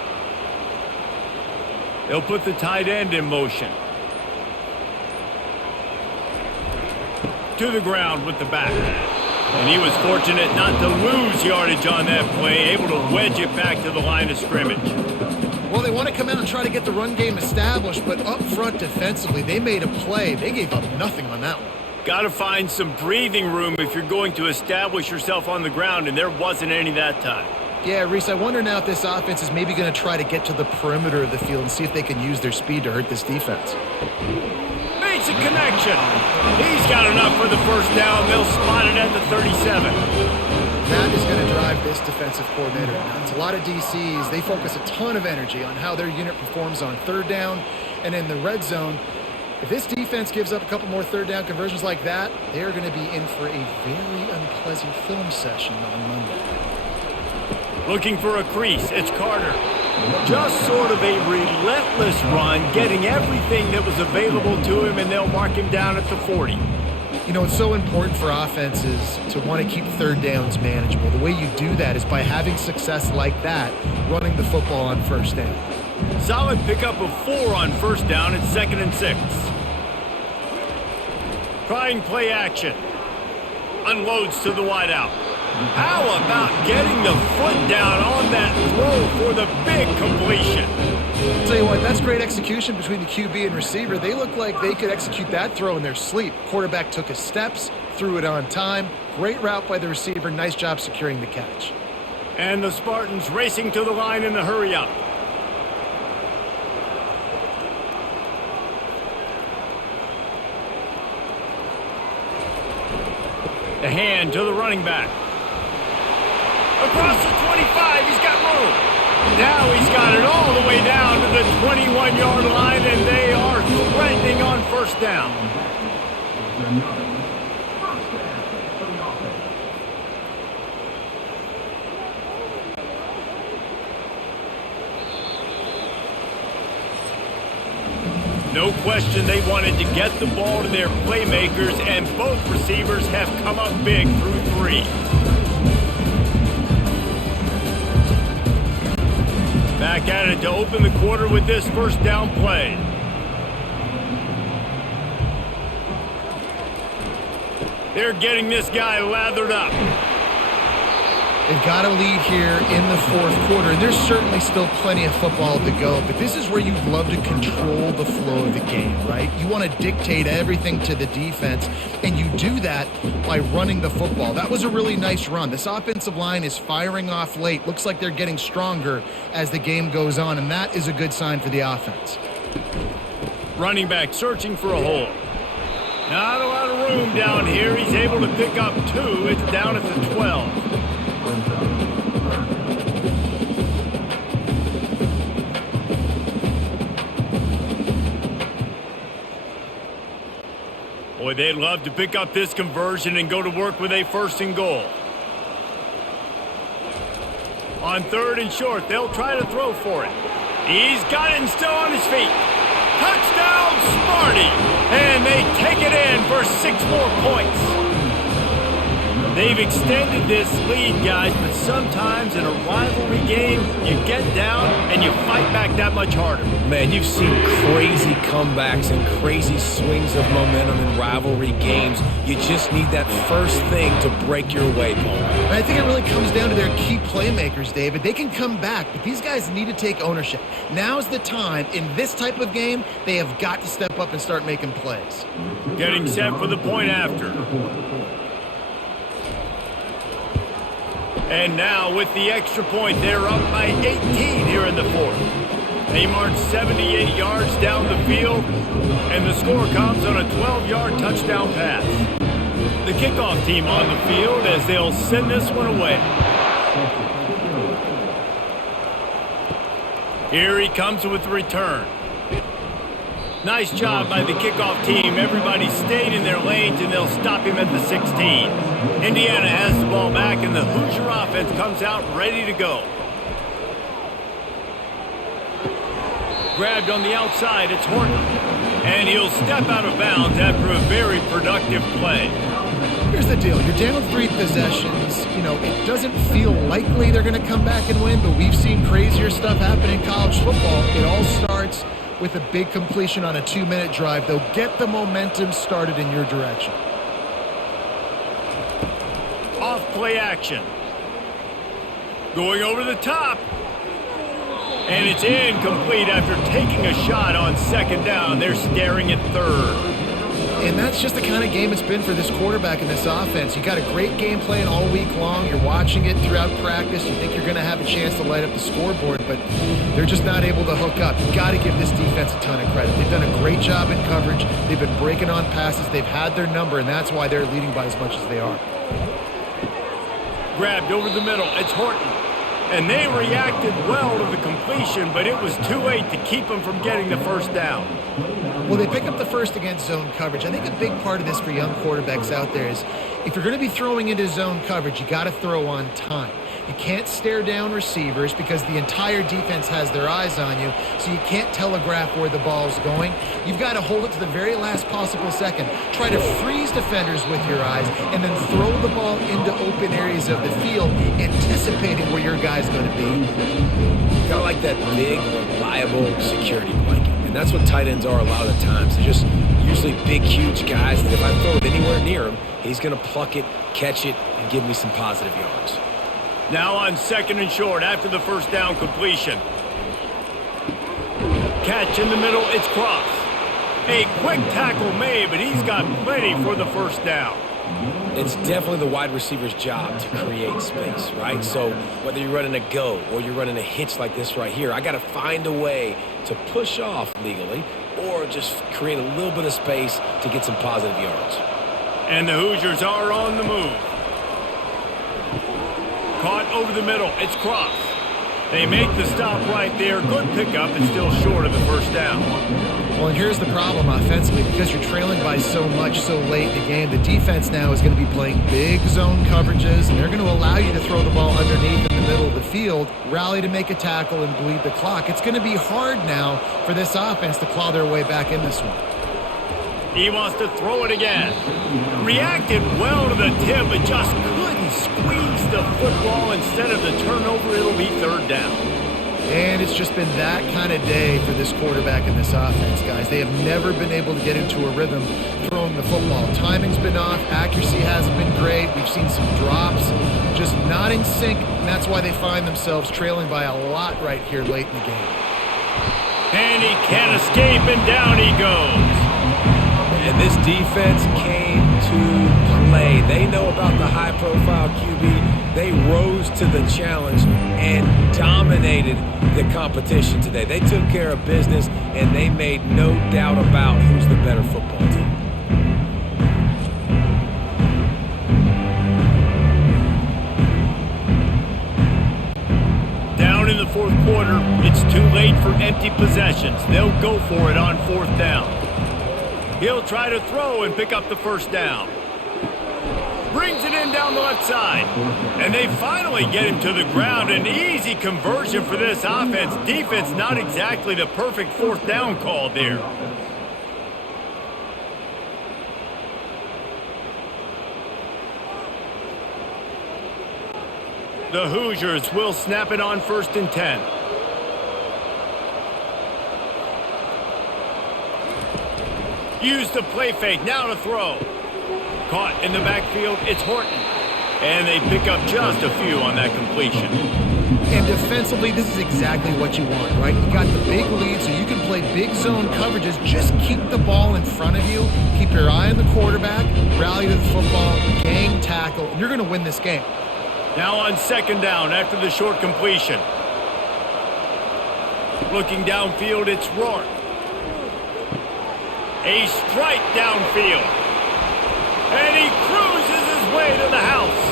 They'll put the tight end in motion. To the ground with the back. And he was fortunate not to lose yardage on that play, able to wedge it back to the line of scrimmage. Well, they want to come out and try to get the run game established, but up front defensively, they made a play. They gave up nothing on that one. Got to find some breathing room if you're going to establish yourself on the ground, and there wasn't any that time. Yeah, Reese, I wonder now if this offense is maybe going to try to get to the perimeter of the field and see if they can use their speed to hurt this defense. Makes a connection. He's got enough for the first down. They'll spot it at the 37. That is going to drive this defensive coordinator nuts. A lot of DCs, they focus a ton of energy on how their unit performs on 3rd down and in the red zone. If this defense gives up a couple more 3rd down conversions like that, they're going to be in for a very unpleasant film session on Monday. Looking for a crease, it's Carter. Just sort of a relentless run, getting everything that was available to him, and they'll mark him down at the 40. You know, it's so important for offenses to want to keep 3rd downs manageable. The way you do that is by having success like that, running the football on 1st down. Solid pickup of 4 on 1st down. It's 2nd and 6. Trying play action. Unloads to the wideout. How about getting the foot down on that throw for the big completion? I'll tell you what, that's great execution between the QB and receiver. They look like they could execute that throw in their sleep. Quarterback took his steps, threw it on time. Great route by the receiver. Nice job securing the catch. And the Spartans racing to the line in the hurry-up. The hand to the running back. Across the 25, he's got room. Now he's got it all the way down to the 21-yard line, and they are threatening on 1st down. No question they wanted to get the ball to their playmakers, and both receivers have come up big through 3. Back at it to open the quarter with this 1st down play. They're getting this guy lathered up. They've got a lead here in the 4th quarter, and there's certainly still plenty of football to go, but this is where you'd love to control the flow of the game, right? You want to dictate everything to the defense, and you do that by running the football. That was a really nice run. This offensive line is firing off late. Looks like they're getting stronger as the game goes on, and that is a good sign for the offense. Running back searching for a hole. Not a lot of room down here. He's able to pick up 2. It's down at the 12. Boy, they'd love to pick up this conversion and go to work with a 1st and goal. On 3rd and short, they'll try to throw for it. He's got it and still on his feet. Touchdown, Sparty! And they take it in for 6 more points. They've extended this lead, guys, but sometimes in a rivalry game, you get down and you fight back that much harder. Man, you've seen crazy comebacks and crazy swings of momentum in rivalry games. You just need that first thing to break your way, Paul. I think it really comes down to their key playmakers, David. They can come back, but these guys need to take ownership. Now's the time. In this type of game, they have got to step up and start making plays. Getting set for the point after. And now with the extra point, they're up by 18 here in the 4th. They march 78 yards down the field, and the score comes on a 12-yard touchdown pass. The kickoff team on the field as they'll send this one away. Here he comes with the return. Nice job by the kickoff team. Everybody stayed in their lanes, and they'll stop him at the 16. Indiana has the ball back, and the Hoosier offense comes out ready to go. Grabbed on the outside, it's Horton. And he'll step out of bounds after a very productive play. Here's the deal. You're down 3 possessions. You know, it doesn't feel likely they're going to come back and win, but we've seen crazier stuff happen in college football. It all starts with a big completion on a 2-minute drive. They'll get the momentum started in your direction. Off play action. Going over the top. And it's incomplete after taking a shot on 2nd down. They're staring at 3rd. And that's just the kind of game it's been for this quarterback and this offense. You got a great game plan all week long. You're watching it throughout practice. You think you're going to have a chance to light up the scoreboard, but they're just not able to hook up. You got to give this defense a ton of credit. They've done a great job in coverage. They've been breaking on passes. They've had their number, and that's why they're leading by as much as they are. Grabbed over the middle. It's Horton. And they reacted well to the completion, but it was too late to keep them from getting the 1st down. Well, they pick up the 1st against zone coverage. I think a big part of this for young quarterbacks out there is if you're going to be throwing into zone coverage, you got to throw on time. You can't stare down receivers because the entire defense has their eyes on you, so you can't telegraph where the ball's going. You've got to hold it to the very last possible second. Try to freeze defenders with your eyes and then throw the ball into open areas of the field, anticipating where your guy's going to be. Kind of like that big, reliable security blanket. And that's what tight ends are a lot of the times. They're just usually big, huge guys that if I throw it anywhere near him, he's going to pluck it, catch it, and give me some positive yards. Now on 2nd and short after the 1st down completion. Catch in the middle, it's Cross. A quick tackle made, but he's got plenty for the 1st down. It's definitely the wide receiver's job to create space, right? So whether you're running a go or you're running a hitch like this right here, I got to find a way to push off legally or just create a little bit of space to get some positive yards. And the Hoosiers are on the move. Caught over the middle. It's Cross. They make the stop right there. Good pickup and still short of the 1st down. Well, and here's the problem offensively. Because you're trailing by so much so late in the game, the defense now is going to be playing big zone coverages, and they're going to allow you to throw the ball underneath in the middle of the field, rally to make a tackle, and bleed the clock. It's going to be hard now for this offense to claw their way back in this one. He wants to throw it again. Reacted well to the tip, but just couldn't squeeze the football. Instead of the turnover, it'll be 3rd down. And it's just been that kind of day for this quarterback and this offense, guys. They have never been able to get into a rhythm throwing the football. Timing's been off. Accuracy hasn't been great. We've seen some drops, just not in sync, and that's why they find themselves trailing by a lot right here late in the game. And he can't escape, and down he goes. And this defense came to play. They know about the high-profile QB. They rose to the challenge and dominated the competition today. They took care of business, and they made no doubt about who's the better football team. Down in the 4th quarter, it's too late for empty possessions. They'll go for it on 4th down. He'll try to throw and pick up the first down. Brings it in down the left side. And they finally get him to the ground. An easy conversion for this offense. Defense not exactly the perfect fourth down call there. The Hoosiers will snap it on 1st and 10. Use the play fake. Now to throw. Caught in the backfield. It's Horton. And they pick up just a few on that completion. And defensively, this is exactly what you want, right? You got the big lead, so you can play big zone coverages. Just keep the ball in front of you. Keep your eye on the quarterback. Rally to the football. Gang tackle. And you're going to win this game. Now on 2nd down after the short completion. Looking downfield, it's Rourke. A strike downfield. And he cruises his way to the house.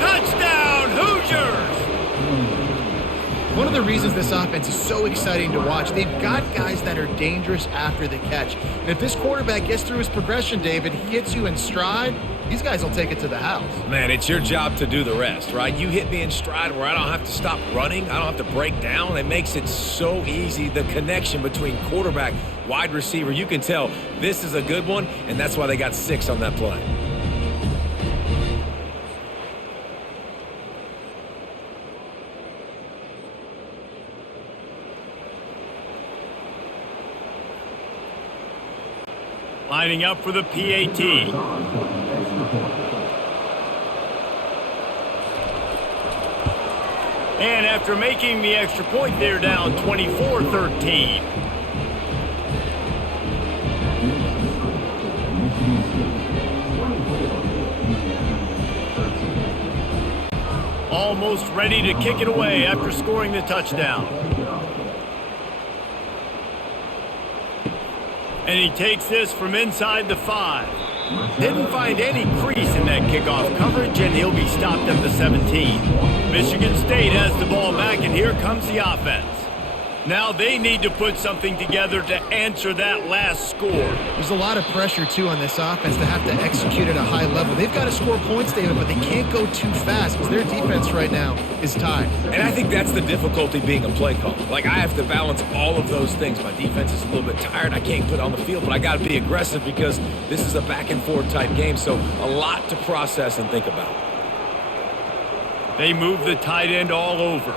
Touchdown, Hoosiers! One of the reasons this offense is so exciting to watch, they've got guys that are dangerous after the catch. And if this quarterback gets through his progression, David, he hits you in stride, these guys will take it to the house. Man, it's your job to do the rest, right? You hit me in stride where I don't have to stop running. I don't have to break down. It makes it so easy. The connection between quarterback, wide receiver, you can tell this is a good one, and that's why they got 6 on that play. Lining up for the PAT. And after making the extra point, they're down 24-13. Almost ready to kick it away after scoring the touchdown. And he takes this from inside the 5. Didn't find any crease in that kickoff coverage, and he'll be stopped at the 17. Michigan State has the ball back, and here comes the offense. Now they need to put something together to answer that last score. There's a lot of pressure, too, on this offense to have to execute at a high level. They've got to score points, David, but they can't go too fast because their defense right now is tied. And I think that's the difficulty being a play caller. Like, I have to balance all of those things. My defense is a little bit tired. I can't put on the field, but I got to be aggressive because this is a back-and-forth type game, so a lot to process and think about. They move the tight end all over.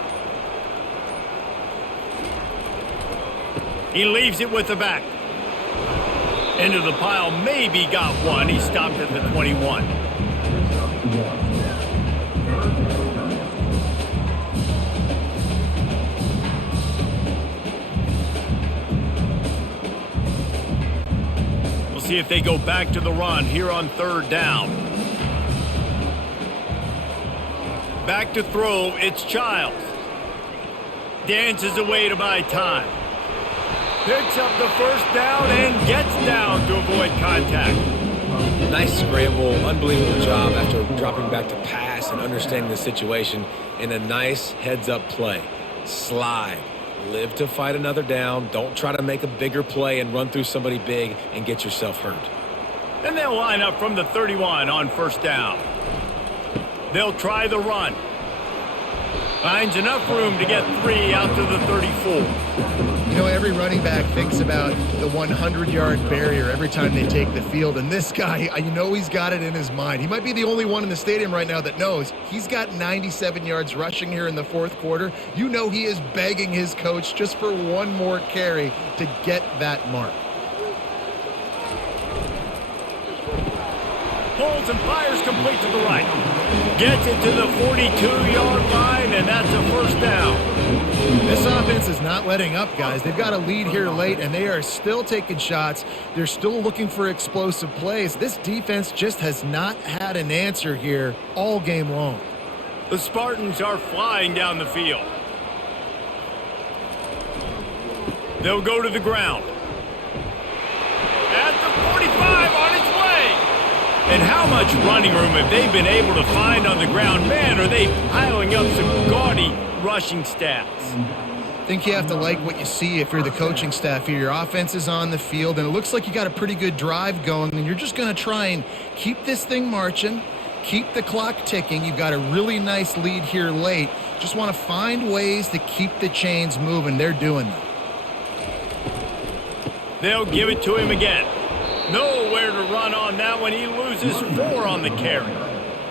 He leaves it with the back. Into the pile, maybe got one. He stopped at the 21. We'll see if they go back to the run here on 3rd down. Back to throw, it's Childs. Dances away to buy time. Picks up the first down and gets down to avoid contact. Nice scramble, unbelievable job after dropping back to pass and understanding the situation, and a nice heads-up play. Slide. Live to fight another down. Don't try to make a bigger play and run through somebody big and get yourself hurt. And they'll line up from the 31 on 1st down. They'll try the run. Finds enough room to get 3 out to the 34. You know, every running back thinks about the 100-yard barrier every time they take the field. And this guy, you know he's got it in his mind. He might be the only one in the stadium right now that knows he's got 97 yards rushing here in the 4th quarter. You know he is begging his coach just for one more carry to get that mark. Pulls and fires complete to the right. Gets it to the 42-yard line, and that's a 1st down. This offense is not letting up, guys. They've got a lead here late, and they are still taking shots. They're still looking for explosive plays. This defense just has not had an answer here all game long. The Spartans are flying down the field. They'll go to the ground. At the 45 on its way. And how much running room have they been able to find on the ground? Man, are they piling up some gaudy rushing stats. I think you have to like what you see if you're the coaching staff here. Your offense is on the field, and it looks like you got a pretty good drive going, and you're just going to try and keep this thing marching, keep the clock ticking. You've got a really nice lead here late. Just want to find ways to keep the chains moving. They're doing that. They'll give it to him again. Nowhere to run on that one. He loses 4 on the carry.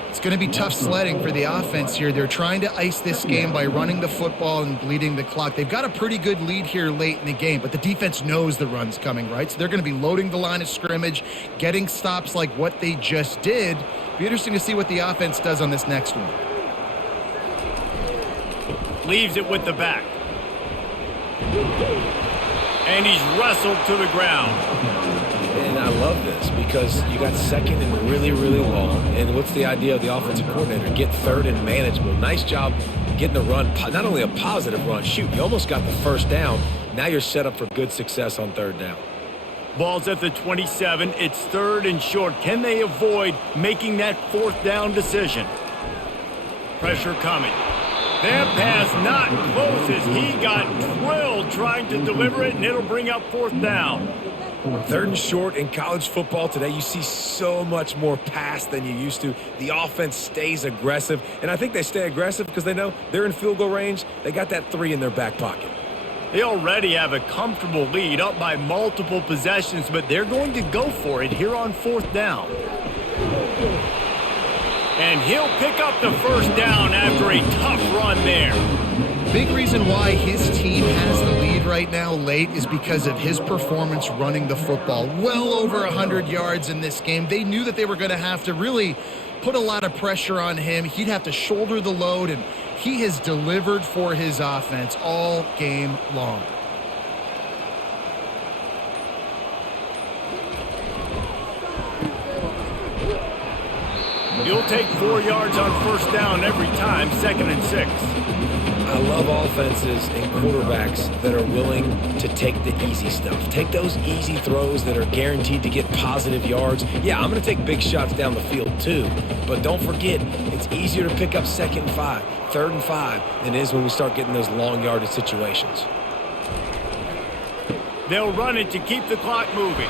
It's going to be tough sledding for the offense here. They're trying to ice this game by running the football and bleeding the clock. They've got a pretty good lead here late in the game, but the defense knows the run's coming, right? So they're going to be loading the line of scrimmage, getting stops like what they just did. Be interesting to see what the offense does on this next one. Leaves it with the back. And he's wrestled to the ground. And I love this because you got second and really, really long. And what's the idea of the offensive coordinator? Get third and manageable. Nice job getting the run, not only a positive run. Shoot, you almost got the first down. Now you're set up for good success on third down. Ball's at the 27. It's 3rd and short. Can they avoid making that 4th down decision? Pressure coming. That pass not close as he got drilled trying to deliver it, and it'll bring up 4th down. 3rd and short in college football today. You see so much more pass than you used to. The offense stays aggressive, and I think they stay aggressive because they know they're in field goal range. They got that 3 in their back pocket. They already have a comfortable lead up by multiple possessions, but they're going to go for it here on 4th down. And he'll pick up the first down after a tough run there. Big reason why his team has the lead right now late is because of his performance running the football. Well over 100 yards in this game. They knew that they were going to have to really put a lot of pressure on him. He'd have to shoulder the load, and he has delivered for his offense all game long. You'll take 4 yards on 1st down every time, 2nd and 6. I love offenses and quarterbacks that are willing to take the easy stuff. Take those easy throws that are guaranteed to get positive yards. Yeah, I'm going to take big shots down the field too, but don't forget, it's easier to pick up 2nd and 5, 3rd and 5 than it is when we start getting those long yardage situations. They'll run it to keep the clock moving.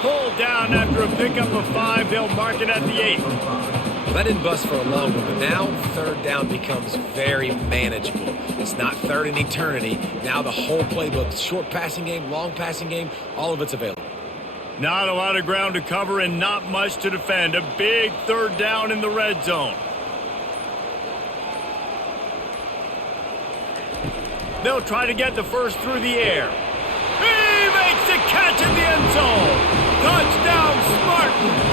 Pulled down after a pickup of 5. They'll mark it at the 8. Well, that didn't bust for a long one, but now 3rd down becomes very manageable. It's not 3rd in eternity. Now the whole playbook, short passing game, long passing game, all of it's available. Not a lot of ground to cover and not much to defend. A big 3rd down in the red zone. They'll try to get the first through the air. He makes a catch in the end zone. Touchdown, Spartans.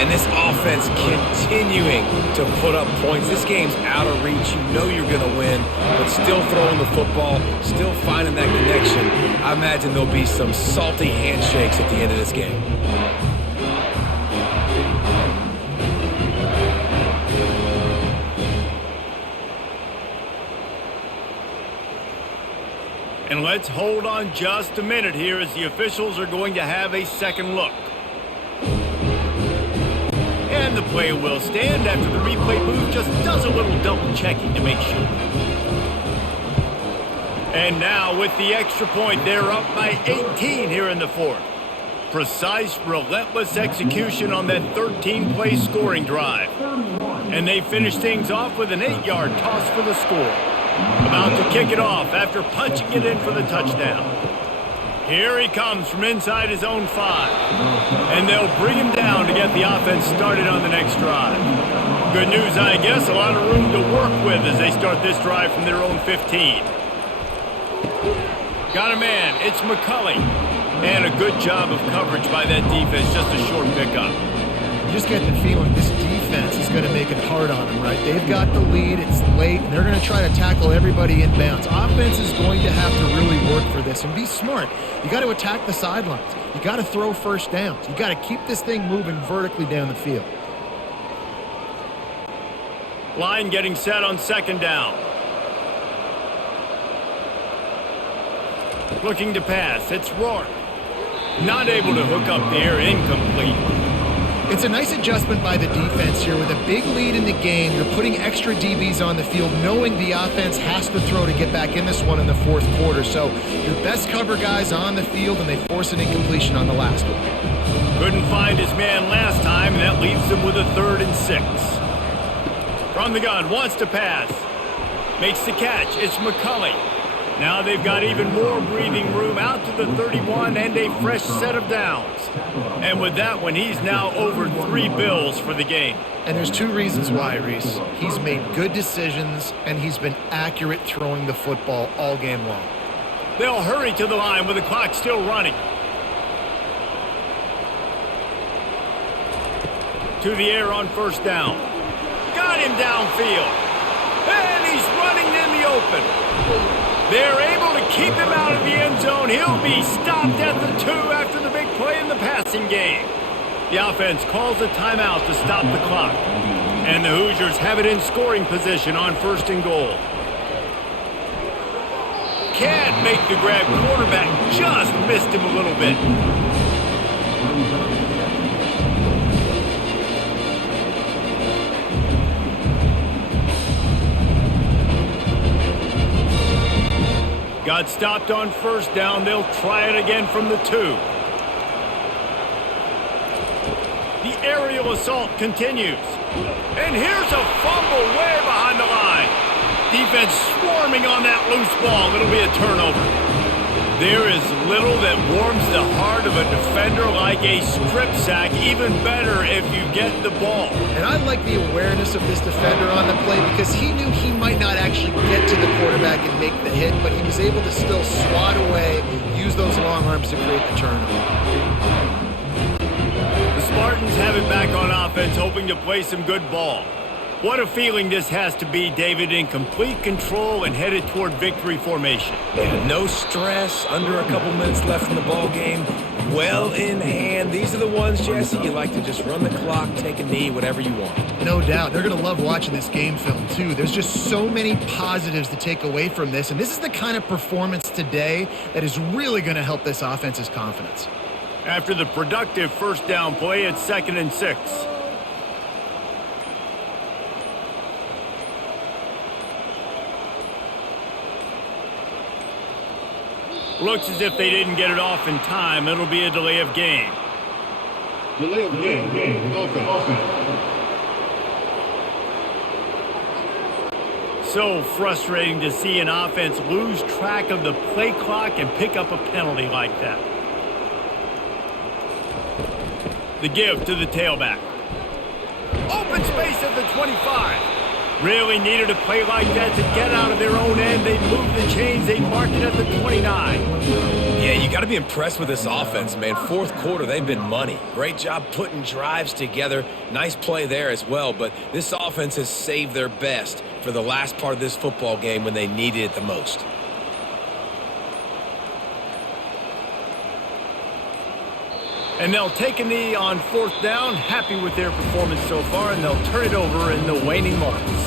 And this offense continuing to put up points. This game's out of reach. You know you're going to win, but still throwing the football, still finding that connection. I imagine there'll be some salty handshakes at the end of this game. And let's hold on just a minute here as the officials are going to have a second look. And the play will stand after the replay booth just does a little double checking to make sure. And now with the extra point, they're up by 18 here in the 4th. Precise, relentless execution on that 13-play scoring drive. And they finish things off with an 8-yard toss for the score. About to kick it off after punching it in for the touchdown. Here he comes from inside his own 5. And they'll bring him down to get the offense started on the next drive. Good news, I guess, a lot of room to work with as they start this drive from their own 15. Got a man, it's McCulley. And a good job of coverage by that defense, just a short pickup. You just get the feeling this defense is going to make it hard on them, right? They've got the lead, it's late, and they're going to try to tackle everybody in bounds. Offense is going to have to really work for this and be smart. You got to attack the sidelines. You got to throw first downs. You got to keep this thing moving vertically down the field. Line getting set on 2nd down. Looking to pass, it's Rourke. Not able to hook up there, incomplete. It's a nice adjustment by the defense here. With a big lead in the game, you're putting extra DBs on the field, knowing the offense has to throw to get back in this one in the fourth quarter. So your best cover guys on the field, and they force an incompletion on the last one. Couldn't find his man last time, and that leaves him with a 3rd and 6. From the gun, wants to pass. Makes the catch. It's McCulley. Now they've got even more breathing room out to the 31 and a fresh set of downs. And with that one, he's now over 3 bills for the game. And there's 2 reasons why, Reese. He's made good decisions, and he's been accurate throwing the football all game long. They'll hurry to the line with the clock still running. To the air on 1st down. Got him downfield. And he's running in the open. They're able to keep him out of the end zone. He'll be stopped at the 2 after the big play in the passing game. The offense calls a timeout to stop the clock. And the Hoosiers have it in scoring position on 1st and goal. Can't make the grab. Quarterback just missed him a little bit. Got stopped on 1st down. They'll try it again from the 2. The aerial assault continues. And here's a fumble way behind the line. Defense swarming on that loose ball. It'll be a turnover. There is little that warms the heart of a defender like a strip sack. Even better if you get the ball. And I like the awareness of this defender on the play, because he knew he might not actually get to the quarterback and make the hit, but he was able to still swat away, use those long arms to create the turnover. The Spartans have it back on offense, hoping to play some good ball. What a feeling this has to be, David, in complete control and headed toward victory formation. Yeah, no stress, under a couple minutes left in the ball game, well in hand. These are the ones, Jesse, you like to just run the clock, take a knee, whatever you want. No doubt. They're going to love watching this game film, too. There's just so many positives to take away from this, and this is the kind of performance today that is really going to help this offense's confidence. After the productive 1st down play, it's 2nd and 6. Looks as if they didn't get it off in time. It'll be a delay of game. Delay of game. Offense. So frustrating to see an offense lose track of the play clock and pick up a penalty like that. The give to the tailback. Open space at the 25. Really needed a play like that to get out of their own end. They moved the chains. They marked it at the 29. Yeah, you got to be impressed with this offense, man. 4th quarter, they've been money. Great job putting drives together. Nice play there as well, but this offense has saved their best for the last part of this football game when they needed it the most. And they'll take a knee on 4th down. Happy with their performance so far, and they'll turn it over in the waning moments.